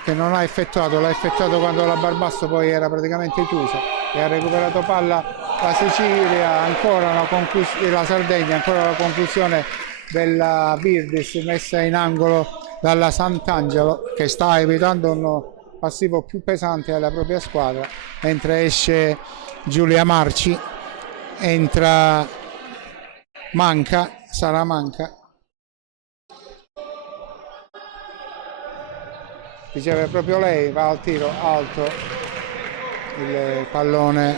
che non ha effettuato, l'ha effettuato quando la Barbasso poi era praticamente chiusa e ha recuperato palla la Sicilia. Ancora la Sardegna, ancora la conclusione della Virdis messa in angolo dalla Sant'Angelo, che sta evitando un passivo più pesante alla propria squadra, mentre esce Giulia Marci, entra Sara Manca, riceve proprio lei, va al tiro alto il pallone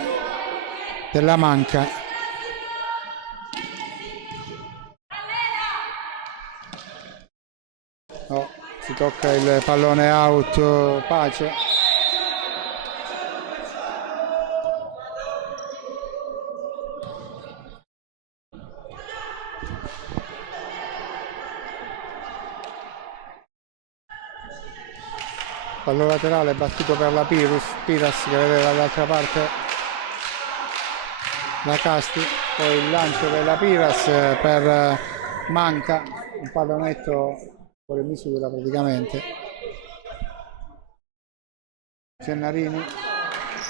della Manca. No, si tocca il pallone out. Pace. Pallone laterale battuto per la Piras, che vede dall'altra parte la Casti. Poi il lancio della Piras per Manca, un pallonetto fuori misura praticamente. Gennarini,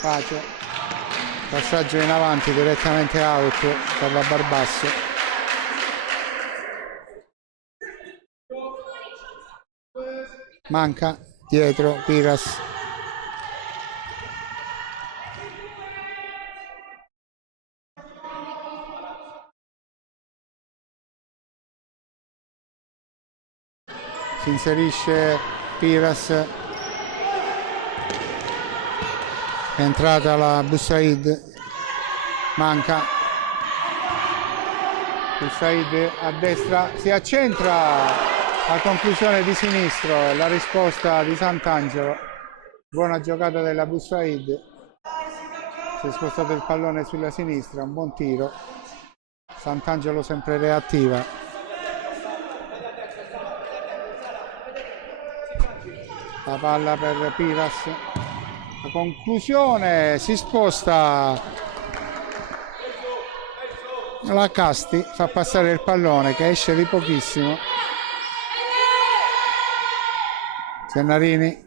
Pace, passaggio in avanti direttamente out per la Barbasso. manca dietro Piras. Si inserisce Piras, è entrata la Boussaid, manca Boussaid a destra, si accentra a conclusione di sinistro, la risposta di Sant'Angelo, buona giocata della Boussaid, si è spostato il pallone sulla sinistra, un buon tiro, Sant'Angelo sempre reattiva. La palla per Piras, la conclusione, si sposta la Casti, fa passare il pallone che esce di pochissimo. Gennarini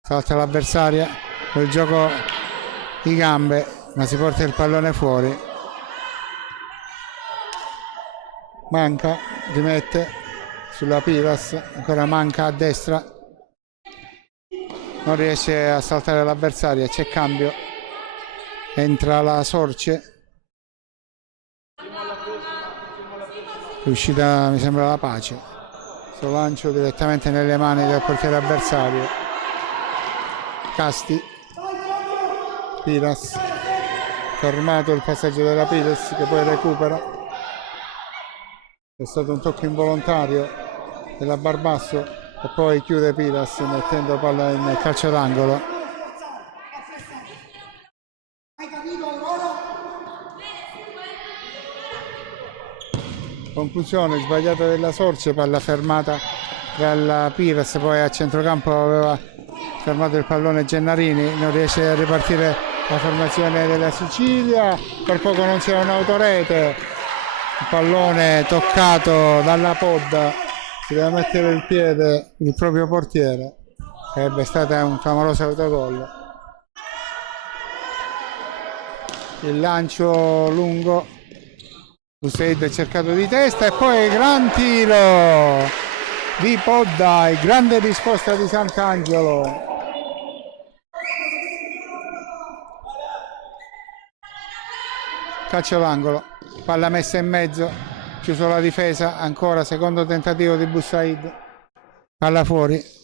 salta l'avversaria col gioco di gambe, ma si porta il pallone fuori. Manca, rimette sulla Piras, ancora manca a destra, non riesce a saltare l'avversaria, c'è cambio, entra la Sorce, è uscita mi sembra la Pace, questo lancio direttamente nelle mani del portiere avversario. Casti, Piras, fermato il passaggio della Piras che poi recupera, è stato un tocco involontario della Barbasso e poi chiude Piras mettendo palla in calcio d'angolo. Conclusione sbagliata della Sorce, palla fermata dalla Piras, poi a centrocampo aveva fermato il pallone Gennarini, non riesce a ripartire la formazione della Sicilia, per poco non c'è un'autorete, il pallone toccato dalla Podda, si deve mettere il piede il proprio portiere, sarebbe stato un clamoroso autogol. Il lancio lungo, Boussaid cercato di testa e poi gran tiro di Podda e grande risposta di Sant'Angelo. Calcio d'angolo, palla messa in mezzo, chiuso la difesa, ancora secondo tentativo di Boussaid, palla fuori.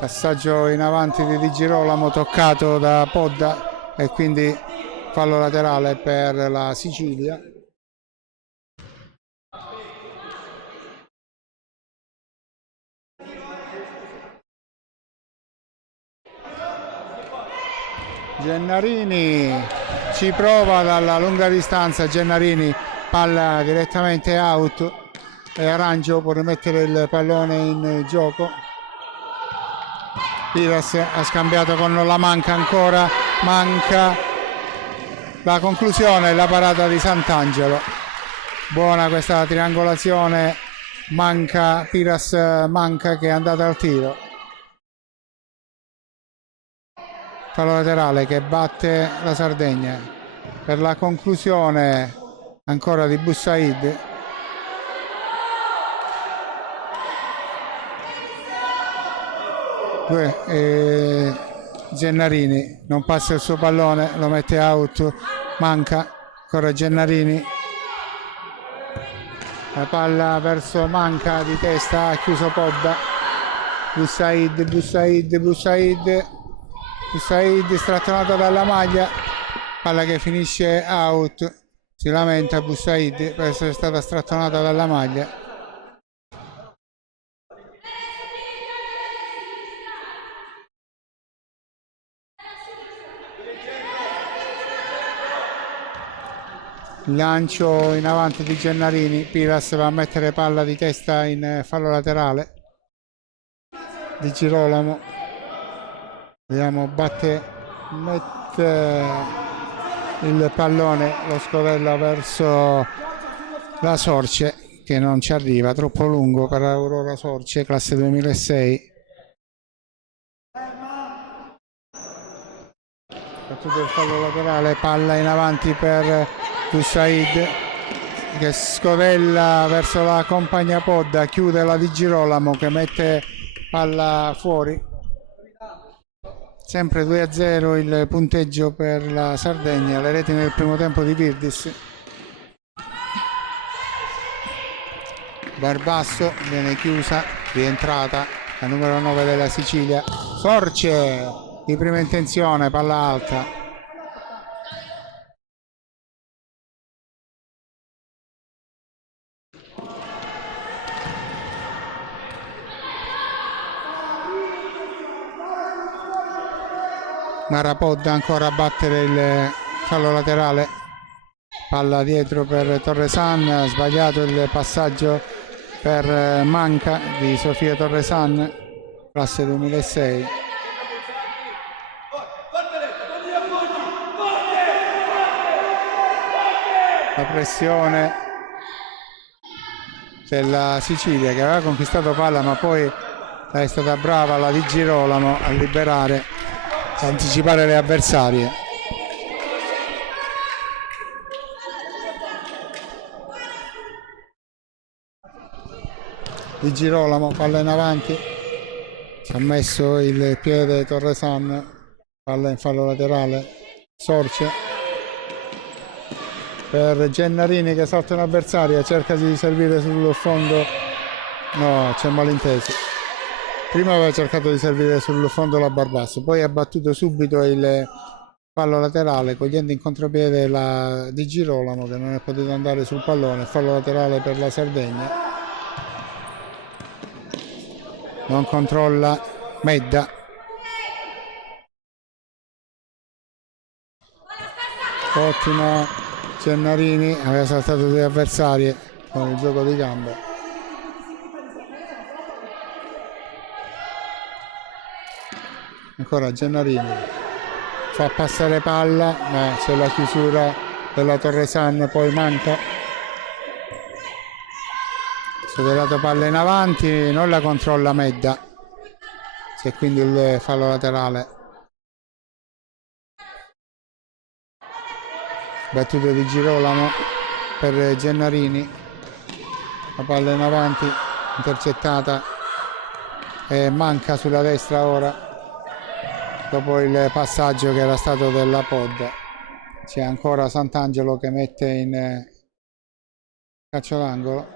Passaggio in avanti di Di Girolamo toccato da Podda e quindi fallo laterale per la Sicilia. Gennarini ci prova dalla lunga distanza, Gennarini, palla direttamente out e Arangio può rimettere il pallone in gioco. Piras ha scambiato con la Manca, ancora manca la conclusione, la parata di Sant'Angelo. Buona questa triangolazione, manca Piras, manca che è andata al tiro. Fallo laterale che batte la Sardegna. Per la conclusione ancora di Boussaid. Gennarini non passa il suo pallone, lo mette out, manca, ancora Gennarini, la palla verso Manca di testa, ha chiuso Podda, Boussaid strattonata dalla maglia, palla che finisce out, si lamenta Boussaid per essere stata strattonata dalla maglia. Lancio in avanti di Gennarini, Piras va a mettere palla di testa in fallo laterale. Di Girolamo, vediamo, mette il pallone, lo scodella verso la Sorce che non ci arriva, troppo lungo per Aurora Sorce, classe 2006. battuto il fallo laterale, palla in avanti per Busaid che scodella verso la compagna Podda, chiude la Di Girolamo che mette palla fuori. Sempre 2-0 il punteggio per la Sardegna, le reti nel primo tempo di Virdis. Barbasso viene chiusa, rientrata la numero 9 della Sicilia, Sorce di prima intenzione, palla alta. Marapodda ancora a battere il fallo laterale, palla dietro per Torresan, sbagliato il passaggio per Manca di Sofia Torresan, classe 2006. La pressione della Sicilia che aveva conquistato palla, ma poi è stata brava la Di Girolamo a liberare, a anticipare le avversarie. Di Girolamo, palla in avanti, ci ha messo il piede Torresan, palla in fallo laterale, Sorce per Gennarini che salta un'avversaria, cerca di servire sul fondo, no, c'è malinteso. Prima aveva cercato di servire sul fondo la Barbasso, poi ha battuto subito il fallo laterale cogliendo in contropiede la Di Girolamo che non è potuto andare sul pallone. Fallo laterale per la Sardegna, non controlla Medda, ottima Gennarini, aveva saltato due avversarie con il gioco di gambe. Ancora Gennarini fa passare palla, ma c'è la chiusura della Torresan, poi Manca, superato palla in avanti, non la controlla Medda, c'è quindi il fallo laterale. Battuto di Girolamo per Gennarini, la palla in avanti, intercettata e Manca sulla destra ora dopo il passaggio che era stato della Podda. C'è ancora Sant'Angelo che mette in calcio d'angolo,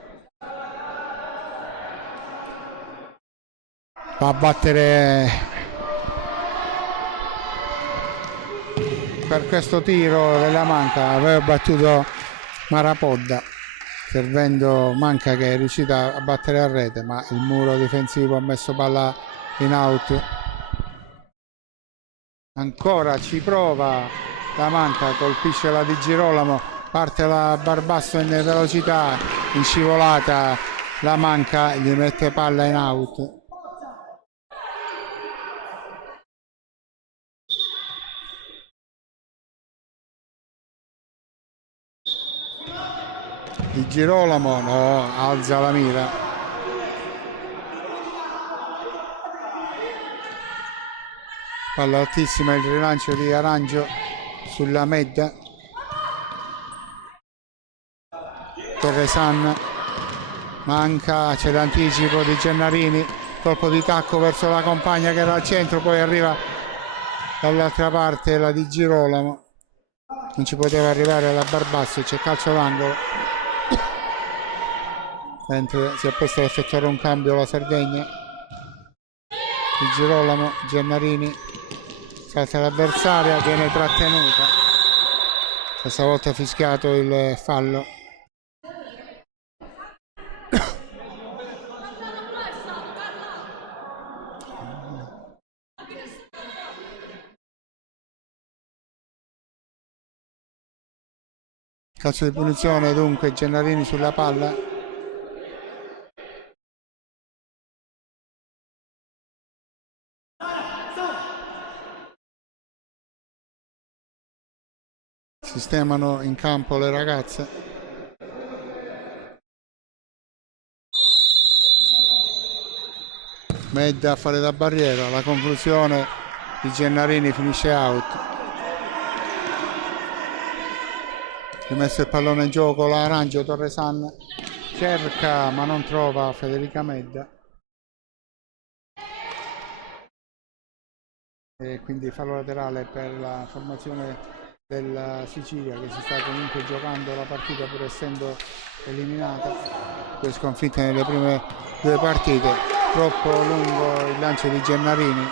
va a battere per questo tiro della Manca, aveva battuto Marapodda, servendo Manca che è riuscita a battere a rete, ma il muro difensivo ha messo palla in out. Ancora ci prova la Manca, colpisce la Di Girolamo, parte la Barbasso in velocità, in scivolata la Manca, gli mette palla in out. Di Girolamo, no, alza la mira. Palla altissima, il rilancio di Arangio sulla Medda. Torresan, Manca, c'è l'anticipo di Gennarini, colpo di tacco verso la compagna che era al centro, poi arriva dall'altra parte la Di Girolamo, non ci poteva arrivare la Barbasso, c'è calcio d'angolo. Mentre si è appresta ad effettuare un cambio la Sardegna. Di Girolamo, Gennarini, salta l'avversaria, viene trattenuta, questa volta ha fischiato il fallo. Calcio di punizione dunque, Gennarini sulla palla. Sistemano in campo le ragazze. Medda a fare da barriera, la conclusione di Gennarini finisce out. rimesso il pallone in gioco l'Arancio, Torresan cerca ma non trova Federica Medda e quindi fallo laterale per la formazione della Sicilia, che si sta comunque giocando la partita pur essendo eliminata, due sconfitte nelle prime due partite. Troppo lungo il lancio di Gennarini,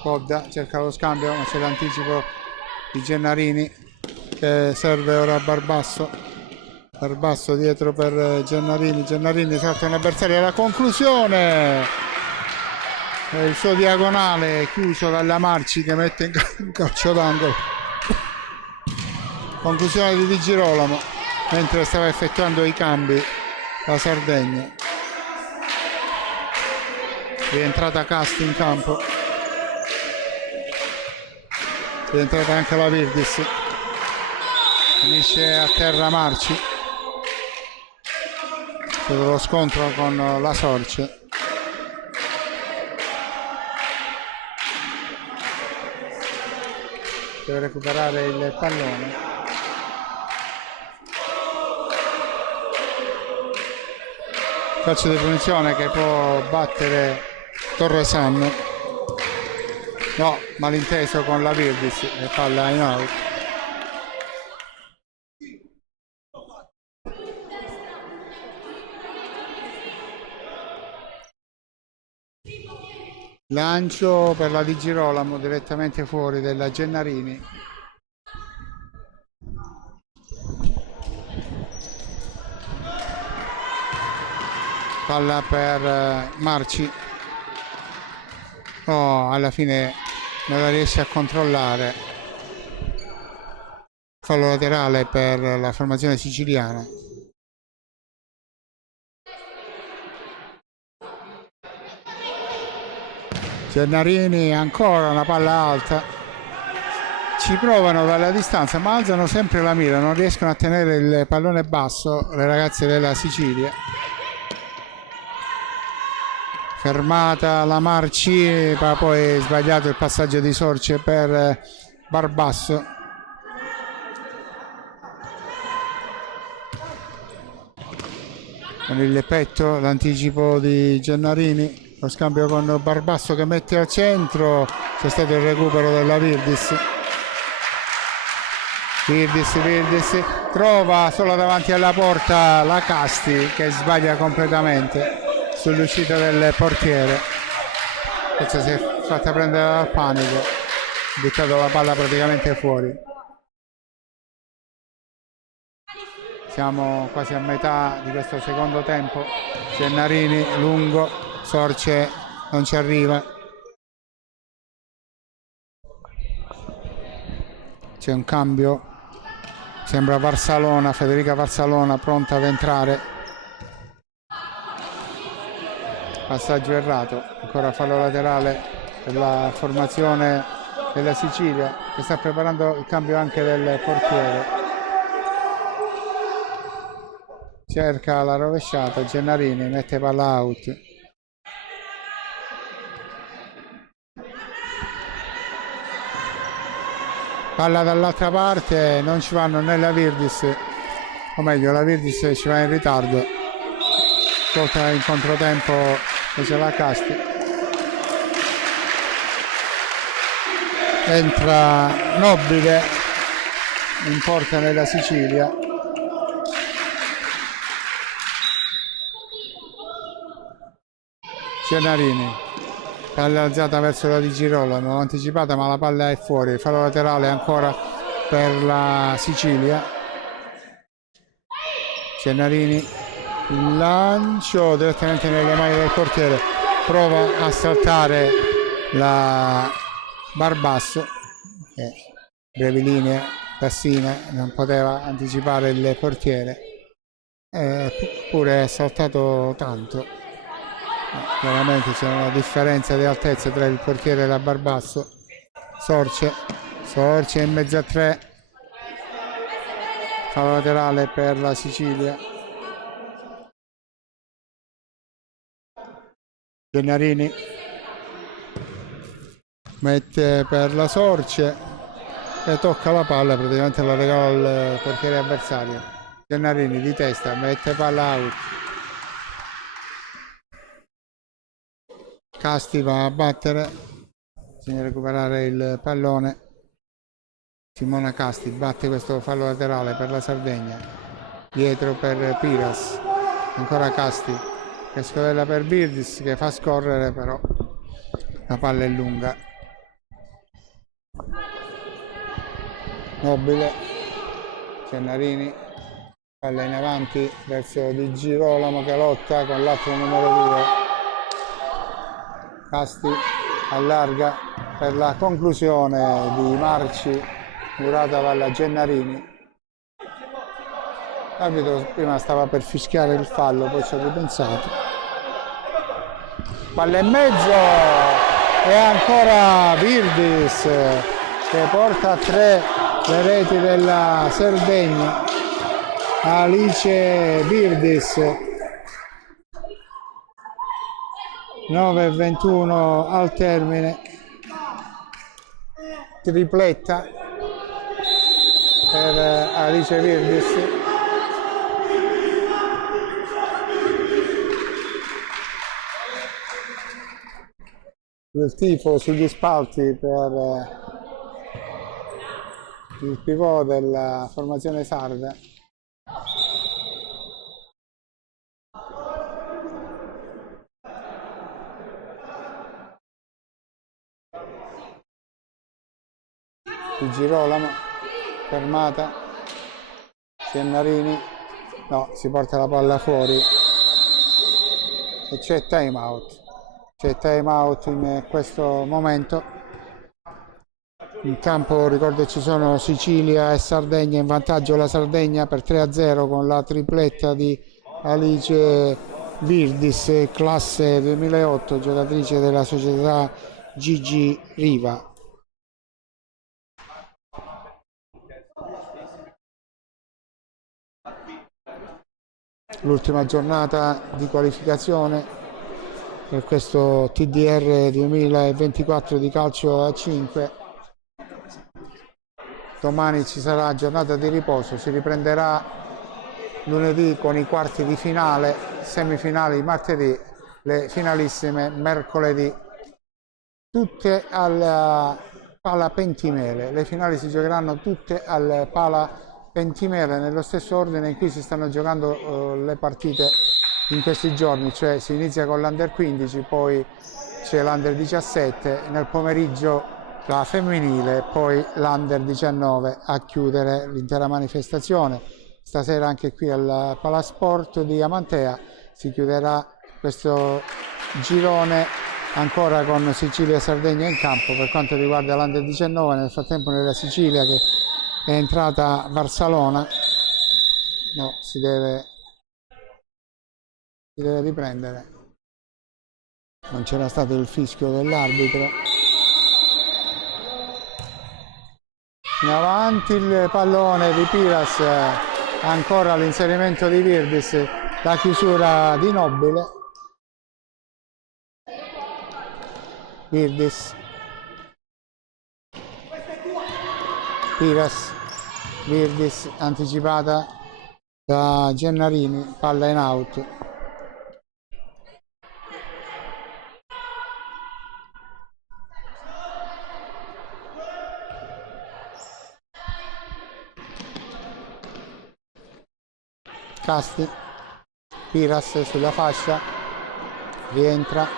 Codda cerca lo scambio ma c'è l'anticipo di Gennarini che serve ora a Barbasso. Barbasso dietro per Gennarini, Gennarini salta un avversario alla conclusione, il suo diagonale chiuso dalla Marci che mette in calcio d'angolo. Conclusione di Di Girolamo mentre stava effettuando i cambi la Sardegna. Rientrata Casti in campo, rientrata anche la Virdis, finisce a terra Marci per lo scontro con la Sorce. Deve recuperare il pallone. Calcio di punizione che può battere Torresan. No, malinteso con la Virdis e palla in out. Lancio per la Di Girolamo direttamente fuori della Gennarini. Palla per Marci. Oh, alla fine non la riesce a controllare. Fallo laterale per la formazione siciliana. Gennarini, ancora una palla alta, ci provano dalla distanza ma alzano sempre la mira, non riescono a tenere il pallone basso le ragazze della Sicilia. Fermata la Marci, ma poi sbagliato il passaggio di Sorce per Barbasso. Con il petto l'anticipo di Gennarini, lo scambio con Barbasso che mette al centro, c'è stato il recupero della Virdis. Virdis trova solo davanti alla porta la Casti che sbaglia completamente sull'uscita del portiere. Forse si è fatta prendere dal panico, ha buttato la palla praticamente fuori. Siamo quasi a metà di questo secondo tempo. Gennarini lungo, Sorce non ci arriva. C'è un cambio, sembra Varsalona, Federica Varsalona pronta ad entrare. Passaggio errato, ancora fallo laterale per la formazione della Sicilia che sta preparando il cambio anche del portiere. Cerca la rovesciata, Gennarini mette palla out. Palla dall'altra parte, non ci vanno né la Virdis, o meglio la Virdis ci va in ritardo. Tocca in controtempo c'è la Casti. Entra Nobile in porta nella Sicilia. Gennarini, palla alzata verso la Di Girolamo, anticipata ma la palla è fuori, fallo laterale ancora per la Sicilia. Gennarini, il lancio direttamente nelle mani del portiere, prova a saltare la Barbasso, brevi linee, Tassina, non poteva anticipare il portiere, eppure è saltato tanto. Chiaramente c'è una differenza di altezza tra il portiere e la Barbasso. Sorce in mezzo a tre, fallo laterale per la Sicilia. Gennarini mette per la Sorce, e tocca la palla, praticamente la regala al portiere avversario. Gennarini di testa, mette palla out. Casti va a battere, bisogna recuperare il pallone. Simona Casti batte questo fallo laterale per la Sardegna, dietro per Piras, ancora Casti che scodella per Virdis che fa scorrere, però la palla è lunga. Nobile, Gennarini, palla in avanti verso Di Girolamo che lotta con l'altro numero 2. Casti allarga per la conclusione di Marci, murata dalla Gennarini. L'arbitro prima stava per fischiare il fallo, poi ci ha ripensato. Palla in mezzo e ancora Virdis che porta a 3 le reti della Sardegna. Alice Virdis, 9:21 al termine, tripletta per Alice Virdis. Il tifo sugli spalti per il pivot della formazione sarda. Di Girolamo, fermata, Gennarini, no, si porta la palla fuori e c'è time out. C'è time out in questo momento. In campo ricordo ci sono Sicilia e Sardegna, in vantaggio la Sardegna per 3-0 con la tripletta di Alice Virdis, classe 2008, giocatrice della società Gigi Riva. L'ultima giornata di qualificazione per questo TDR 2024 di calcio a 5. Domani ci sarà giornata di riposo, si riprenderà lunedì con i quarti di finale, semifinali martedì, le finalissime mercoledì, tutte al Pala Pentimele. Le finali si giocheranno tutte al Pala Pentimele nello stesso ordine in cui si stanno giocando le partite in questi giorni, cioè si inizia con l'Under 15, poi c'è l'Under 17, nel pomeriggio la femminile, poi l'Under 19 a chiudere l'intera manifestazione. Stasera anche qui al Palasport di Amantea si chiuderà questo girone ancora con Sicilia e Sardegna in campo. Per quanto riguarda l'Under 19, nel frattempo nella Sicilia che è entrata Barcellona, no, si deve riprendere, non c'era stato il fischio dell'arbitro. In avanti il pallone di Piras, ancora l'inserimento di Virdis, la chiusura di Nobile. Virdis, Piras, Virdis anticipata da Gennarini, palla in out. Casti, Piras sulla fascia, rientra,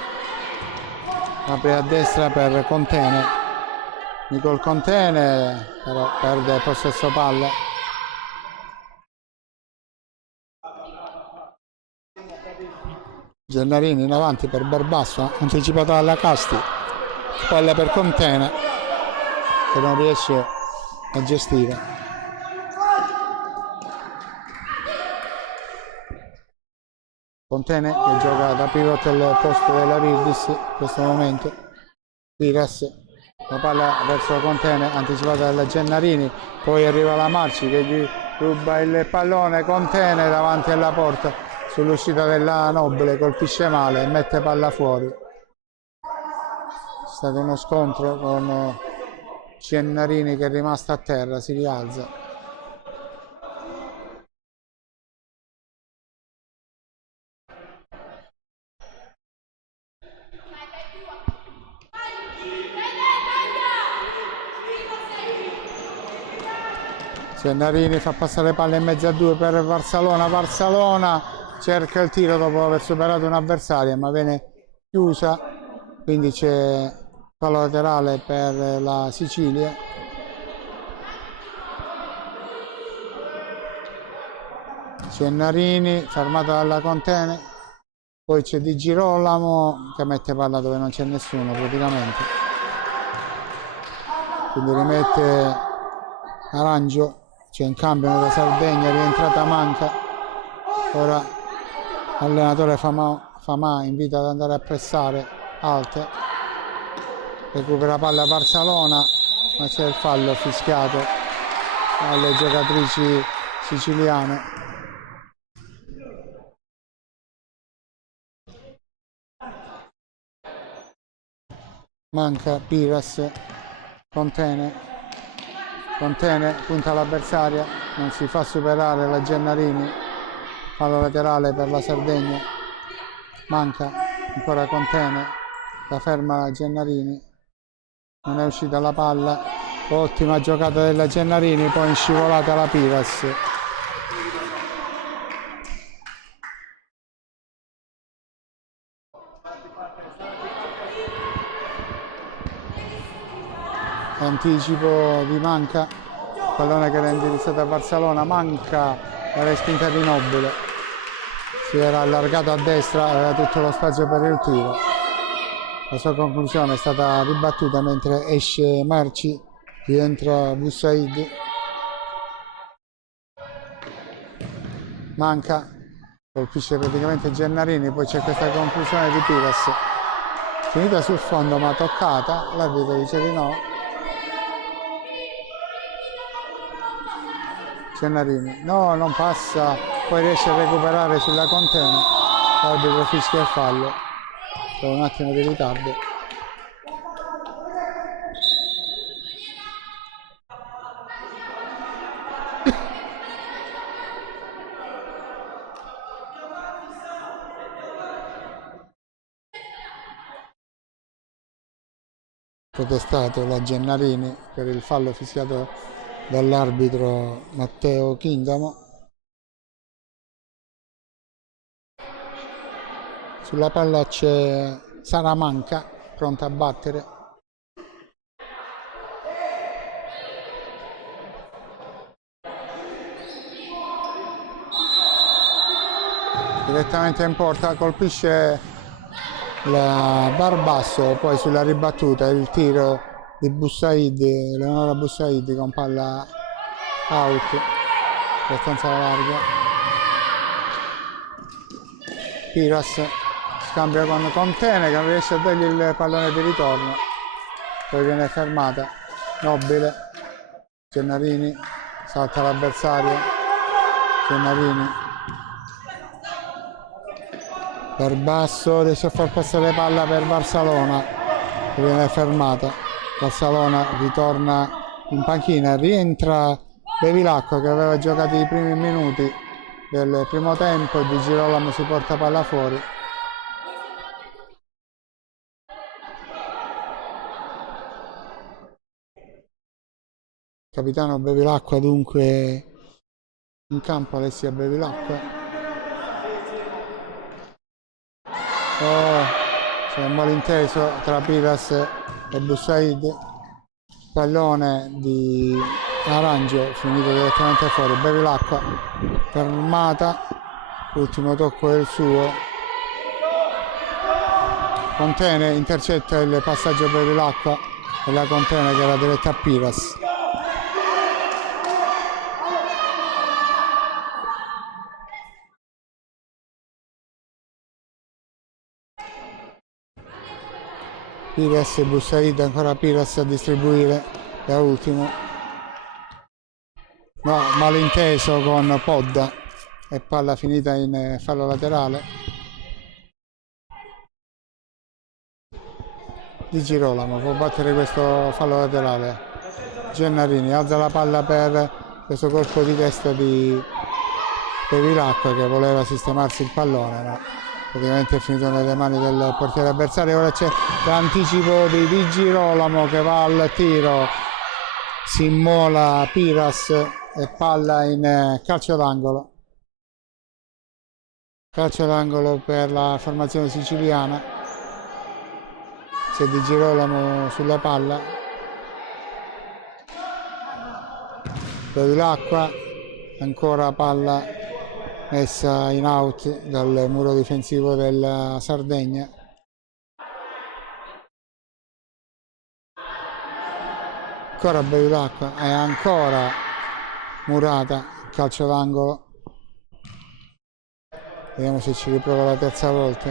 apre a destra per Contene, Nicol Contene però perde possesso palla. Gennarini in avanti per Barbasso, anticipata dalla Casti, palla per Contene che non riesce a gestire. Contene che gioca da pivot al posto della Virdis in questo momento. Piras, la palla verso Contene, anticipata dalla Gennarini, poi arriva la Marci che gli ruba il pallone. Contene davanti alla porta sull'uscita della Nobile, colpisce male e mette palla fuori. È stato uno scontro con Gennarini che è rimasto a terra, si rialza. Gennarini fa passare palla in mezzo a due per Varsalona. Varsalona cerca il tiro dopo aver superato un'avversaria, ma viene chiusa, quindi c'è fallo laterale per la Sicilia. Gennarini fermato dalla Contene, poi c'è Di Girolamo che mette palla dove non c'è nessuno praticamente, quindi rimette Arangio. C'è in cambio nella Sardegna, rientrata Manca. Ora l'allenatore Famà invita ad andare a pressare alte. Recupera palla Barcellona, ma c'è il fallo fischiato alle giocatrici siciliane. Manca, Piras, Contene, punta l'avversaria, non si fa superare la Gennarini, fallo laterale per la Sardegna. Manca, ancora Contene, la ferma la Gennarini, non è uscita la palla, ottima giocata della Gennarini, poi in scivolata la Piras. Anticipo di Manca, pallone che era indirizzato a Barcellona. Manca la respinta di Nobile, si era allargato a destra, aveva tutto lo spazio per il tiro. La sua conclusione è stata ribattuta mentre esce Marci, rientra Bussaid. Manca, colpisce praticamente Gennarini, poi c'è questa conclusione di Piras, finita sul fondo ma toccata, l'arbitro dice di no. Gennarini, no, non passa, poi riesce a recuperare sulla Contene, l'arbitro fischia il fallo per un attimo di ritardo. Protestato la Gennarini per il fallo fischiato dall'arbitro Matteo Chingamo. Sulla palla c'è Salamanca, pronta a battere. Direttamente in porta, colpisce la Barbasso, poi sulla ribattuta il tiro di Bussaid, Eleonora Bussaid con palla out, abbastanza larga. Piras scambia con Contene che non riesce a togliere il pallone di ritorno, poi viene fermata Nobile. Gennarini salta l'avversario, Gennarini per basso, riesce a far passare palla per Barcellona che viene fermata. Barcellona ritorna in panchina, rientra Bevilacqua che aveva giocato i primi minuti del primo tempo e Di Girolamo si porta palla fuori. Capitano Bevilacqua dunque in campo, Alessia Bevilacqua. C'è un malinteso tra Piras e Bussaid, pallone di Arangio finito direttamente fuori. Bevilacqua fermata, l'ultimo tocco è il suo. Contene intercetta il passaggio Bevilacqua e la Contene che era diretta a Piras. Piras e Bussaid, ancora Piras a distribuire da ultimo. No, malinteso con Podda e palla finita in fallo laterale. Di Girolamo può battere questo fallo laterale. Gennarini alza la palla per questo colpo di testa di Bevilacqua, che voleva sistemarsi il pallone, ma praticamente è finito nelle mani del portiere avversario. Ora c'è l'anticipo di Girolamo che va al tiro, si immola Piras e palla in calcio d'angolo. Calcio d'angolo per la formazione siciliana. C'è Di Girolamo sulla palla. Bevilacqua, ancora palla messa in out dal muro difensivo della Sardegna. Ancora Bevilacqua e ancora Murata, calcio d'angolo. Vediamo se ci riprova la terza volta.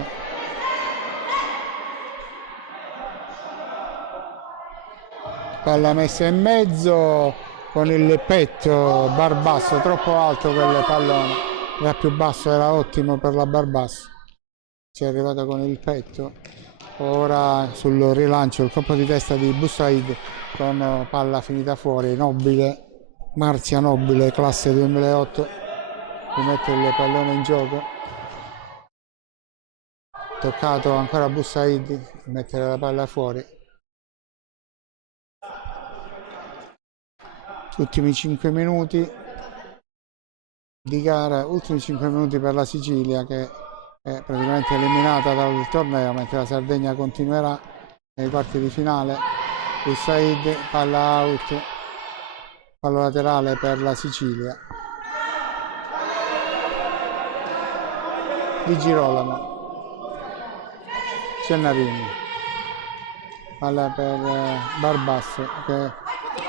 Palla messa in mezzo con il petto Barbasso, troppo alto quel pallone, era più basso, era ottimo per la Barbasso, ci è arrivata con il petto. Ora sul rilancio il colpo di testa di Boussaid con palla finita fuori. Nobile, Marzia Nobile, classe 2008, rimette il pallone in gioco. Toccato ancora Boussaid, mettere la palla fuori. Ultimi 5 minuti di gara, ultimi 5 minuti per la Sicilia, che è praticamente eliminata dal torneo, mentre la Sardegna continuerà nei quarti di finale. Boussaid, palla out, fallo laterale per la Sicilia. Di Girolamo, Gennarini, palla per Barbasso che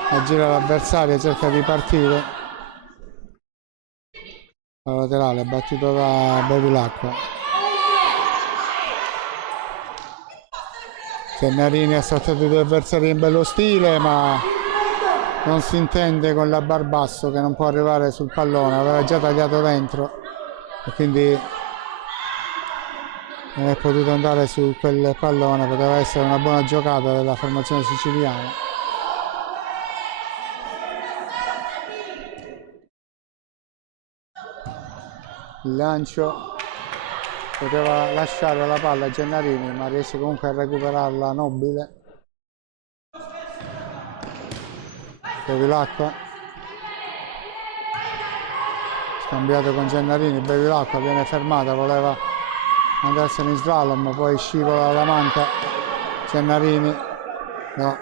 aggira l'avversario, cerca di partire. Fallo laterale battuto da Bevilacqua. Gennarini ha saltato i due avversari in bello stile, ma non si intende con la Barbasso, che non può arrivare sul pallone, aveva già tagliato dentro e quindi non è potuto andare su quel pallone. Poteva essere una buona giocata della formazione siciliana. Il lancio, poteva lasciare la palla a Gennarini, ma riesce comunque a recuperarla Nobile. Bevilacqua, scambiato con Gennarini. Bevilacqua viene fermata, voleva andarsene in slalom, poi scivola la manca. Gennarini, no,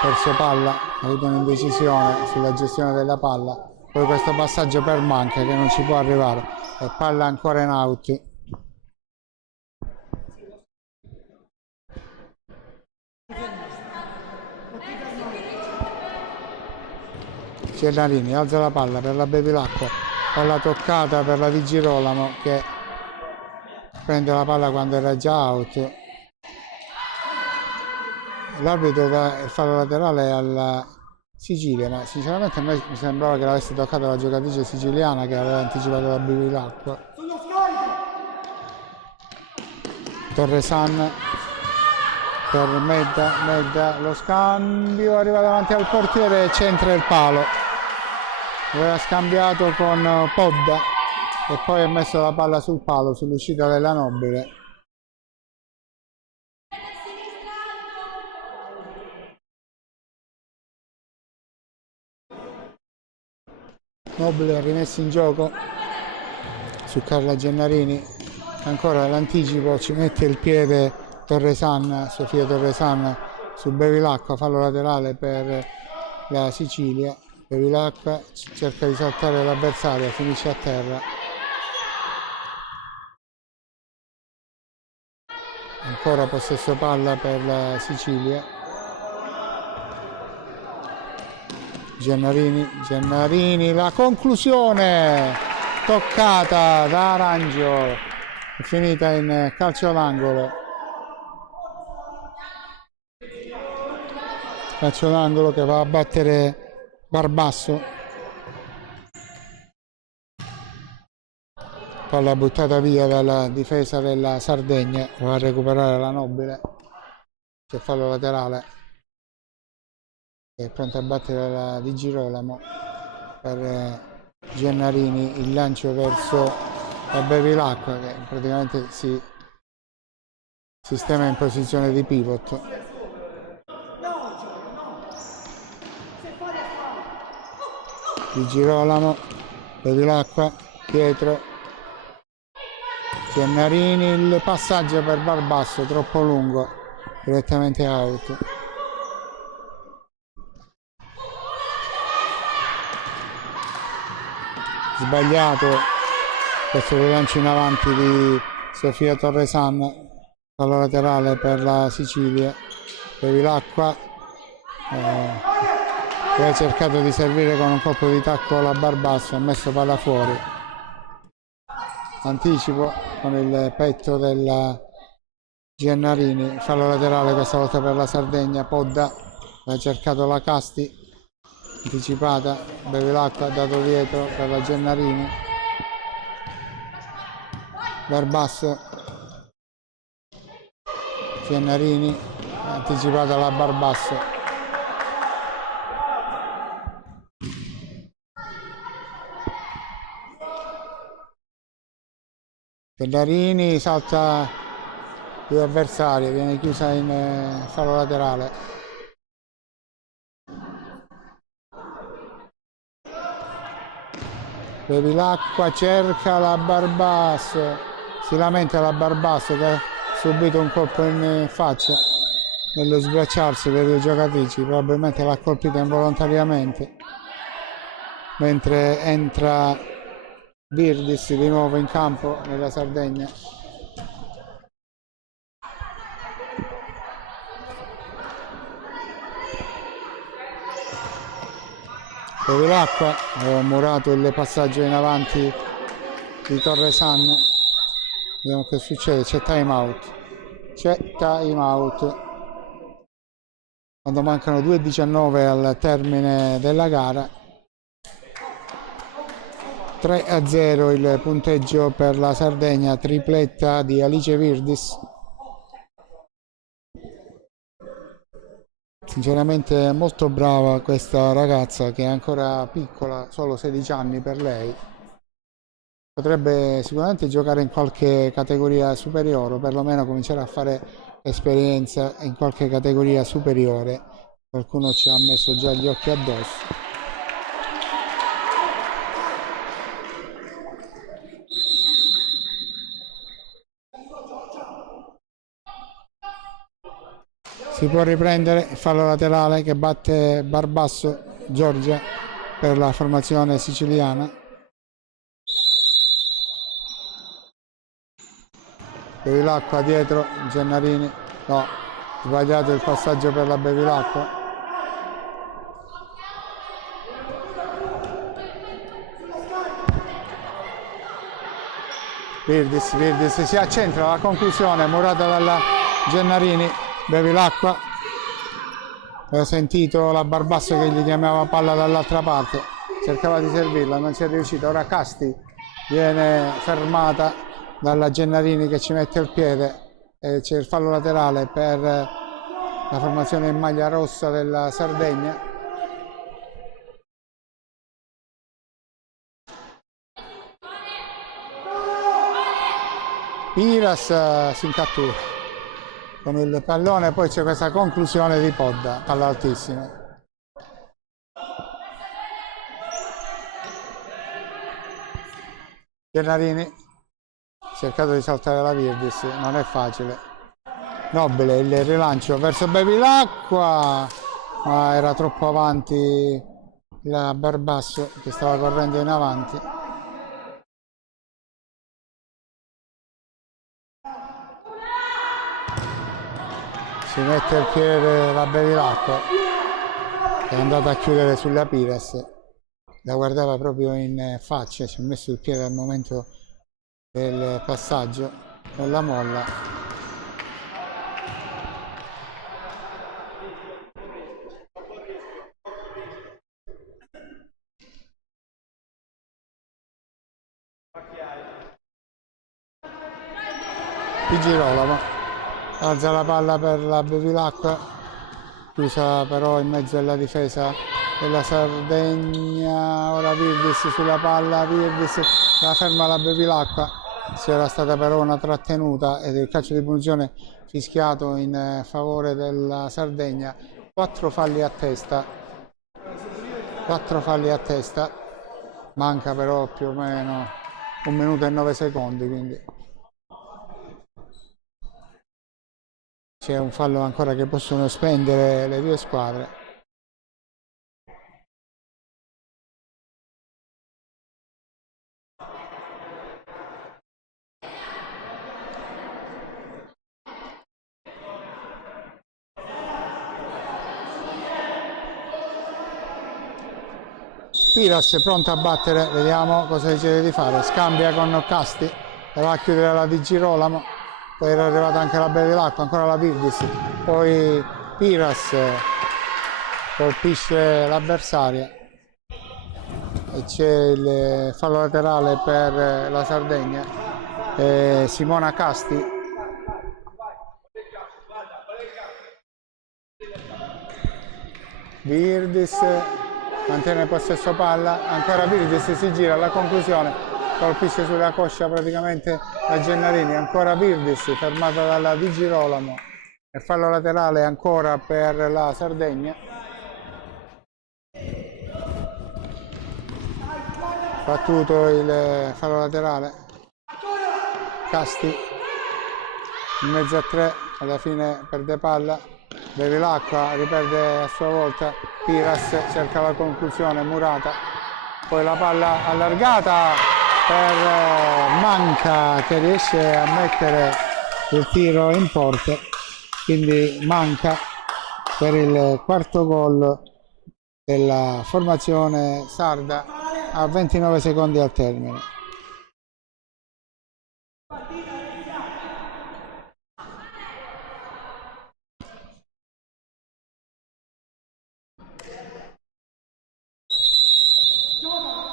perso palla, ha avuto un'indecisione sulla gestione della palla. Poi questo passaggio per Manca che non ci può arrivare, e palla ancora in out. Gennarini alza la palla per la Bevilacqua, palla toccata per la Di Girolamo che prende la palla quando era già out. L'arbitro dà il fallo laterale alla Sicilia, ma sinceramente a me mi sembrava che l'avesse toccata la giocatrice siciliana che aveva anticipato la Bevilacqua. Torresan per Medda, lo scambio, arriva davanti al portiere e centra il palo. Aveva scambiato con Podda e poi ha messo la palla sul palo sull'uscita della Nobile. Nobile ha rimesso in gioco su Carla Gennarini, ancora l'anticipo, ci mette il piede Torresan, Sofia Torresan su Bevilacqua, fallo laterale per la Sicilia. Bevilacqua cerca di saltare l'avversario, finisce a terra. Ancora possesso palla per la Sicilia. Gennarini, la conclusione toccata da Arangio, è finita in calcio d'angolo. Calcio d'angolo che va a battere Barbasso. Palla buttata via dalla difesa della Sardegna, va a recuperare la Nobile. C'è fallo laterale. è pronto a battere la Di Girolamo per Gennarini, il lancio verso la Bevilacqua che praticamente si sistema in posizione di pivot. Di Girolamo, Bevilacqua, Pietro, Gennarini, il passaggio per Barbasso troppo lungo, direttamente out. Sbagliato questo rilancio in avanti di Sofia Torresan, fallo laterale per la Sicilia. Bevilacqua che ha cercato di servire con un colpo di tacco la Barbasso, ha messo palla fuori. Anticipo con il petto della Gennarini, fallo laterale questa volta per la Sardegna. Podda ha cercato la Casti, anticipata, Bevilacqua ha dato dietro per la Gennarini. Barbasso, Gennarini, anticipata la Barbasso. Gennarini salta due avversari, viene chiusa in fallo laterale. Bevilacqua cerca la Barbasso, si lamenta la Barbasso che ha subito un colpo in faccia nello sbracciarsi delle due giocatrici, probabilmente l'ha colpita involontariamente, mentre entra Virdis di nuovo in campo nella Sardegna. Bevilacqua aveva murato il passaggio in avanti di Torresan. Vediamo che succede, c'è time out. C'è time out. Quando mancano 2:19 al termine della gara. 3-0 il punteggio per la Sardegna, tripletta di Alice Virdis. Sinceramente molto brava questa ragazza che è ancora piccola, solo 16 anni per lei. Potrebbe sicuramente giocare in qualche categoria superiore, o perlomeno cominciare a fare esperienza in qualche categoria superiore. Qualcuno ci ha messo già gli occhi addosso. Si può riprendere il fallo laterale che batte Barbasso, Giorgia, per la formazione siciliana. Bevilacqua dietro, Gennarini, no, sbagliato il passaggio per la Bevilacqua. Virdis si accentra la conclusione, murata dalla Gennarini. Bevilacqua, ho sentito la Barbasso che gli chiamava palla dall'altra parte, cercava di servirla, non ci è riuscito. Ora Casti viene fermata dalla Gennarini che ci mette il piede e c'è il fallo laterale per la formazione in maglia rossa della Sardegna. Piras si incattura con il pallone, poi c'è questa conclusione di Podda, palla altissima. Gennarini ha cercato di saltare la Virdis, non è facile. Nobile il rilancio verso Bevilacqua, ma era troppo avanti la Barbasso che stava correndo in avanti. Si mette il piede la Bevilacqua, è andata a chiudere sulla Piras, la guardava proprio in faccia, ci ha messo il piede al momento del passaggio, non la molla. Di Girolamo alza la palla per la Bevilacqua, chiusa però in mezzo alla difesa della Sardegna. Ora Virdis sulla palla, Virdis la ferma la Bevilacqua, c'era stata però una trattenuta ed il calcio di punizione fischiato in favore della Sardegna. 4 falli a testa, 4 falli a testa, manca però più o meno 1 minuto e 9 secondi, quindi c'è un fallo ancora che possono spendere le due squadre. Piras è pronto a battere, vediamo cosa decide di fare. Scambia con Casti, va a chiudere la Di Girolamo, poi era arrivata anche la Bevilacqua, ancora la Virdis, poi Piras colpisce l'avversaria e c'è il fallo laterale per la Sardegna. Simona Casti Virdis mantiene il possesso palla, ancora Virdis si gira alla conclusione, colpisce sulla coscia praticamente la Gennarini, ancora Virdis fermata dalla Di Girolamo e fallo laterale ancora per la Sardegna. Battuto il fallo laterale, Casti in mezzo a 3, alla fine perde palla, Bevilacqua riperde a sua volta, Piras cerca la conclusione, Murata, poi la palla allargata per Manca che riesce a mettere il tiro in porta, quindi Manca per il quarto gol della formazione sarda a 29 secondi al termine.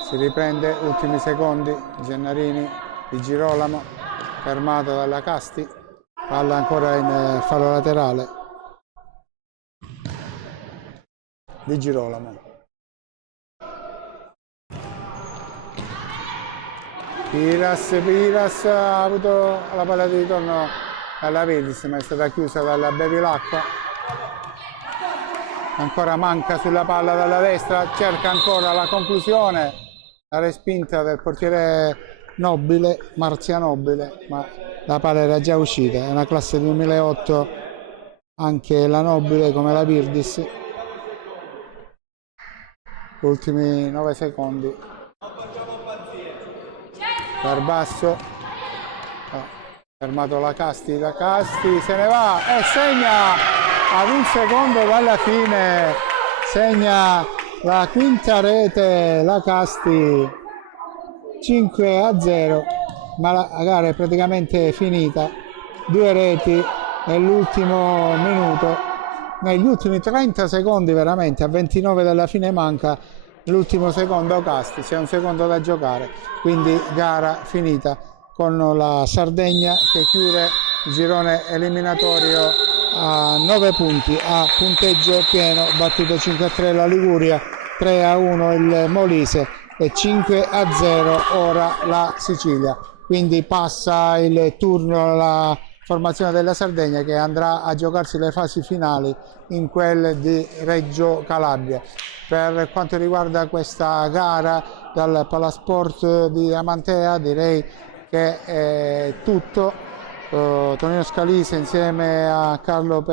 Si riprende, ultimi secondi, Gennarini, Di Girolamo, fermato dalla Casti, palla ancora in fallo laterale, Di Girolamo. Piras ha avuto la palla di ritorno alla Virdis, ma è stata chiusa dalla Bevilacqua. Ancora Manca sulla palla dalla destra, cerca ancora la conclusione. La respinta del portiere Nobile, Marzia Nobile, ma la palla era già uscita. È una classe 2008 anche la Nobile come la Virdis. Ultimi 9 secondi. Barbasso, fermato la Casti se ne va e segna ad 1 secondo dalla fine, segna la quinta rete la Casti, 5-0, ma la gara è praticamente finita, 2 reti nell'ultimo minuto, negli ultimi 30 secondi veramente, a 29 dalla fine manca l'ultimo secondo Casti, c'è 1 secondo da giocare, quindi gara finita con la Sardegna che chiude il girone eliminatorio a 9 punti, a punteggio pieno, battuto 5-3 la Liguria, 3-1 il Molise e 5-0 ora la Sicilia. Quindi passa il turno alla formazione della Sardegna che andrà a giocarsi le fasi finali in quel di Reggio Calabria. Per quanto riguarda questa gara dal Palasport di Amantea direi che è tutto. Tonino Scalise insieme a Carlo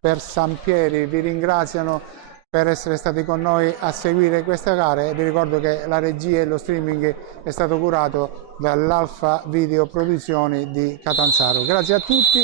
Persampieri vi ringraziano per essere stati con noi a seguire questa gara e vi ricordo che la regia e lo streaming è stato curato dall'Alfa Video Produzioni di Catanzaro. Grazie a tutti,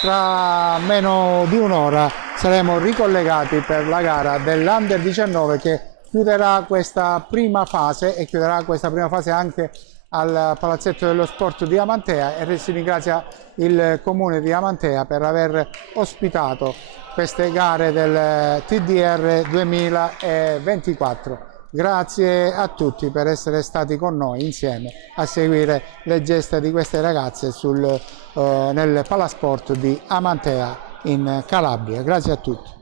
tra meno di un'ora saremo ricollegati per la gara dell'Under 19 che chiuderà questa prima fase e chiuderà questa prima fase anche al Palazzetto dello Sport di Amantea e si ringrazia il Comune di Amantea per aver ospitato queste gare del TDR 2024. Grazie a tutti per essere stati con noi insieme a seguire le gesta di queste ragazze nel Palasport di Amantea. in Calabria. Grazie a tutti.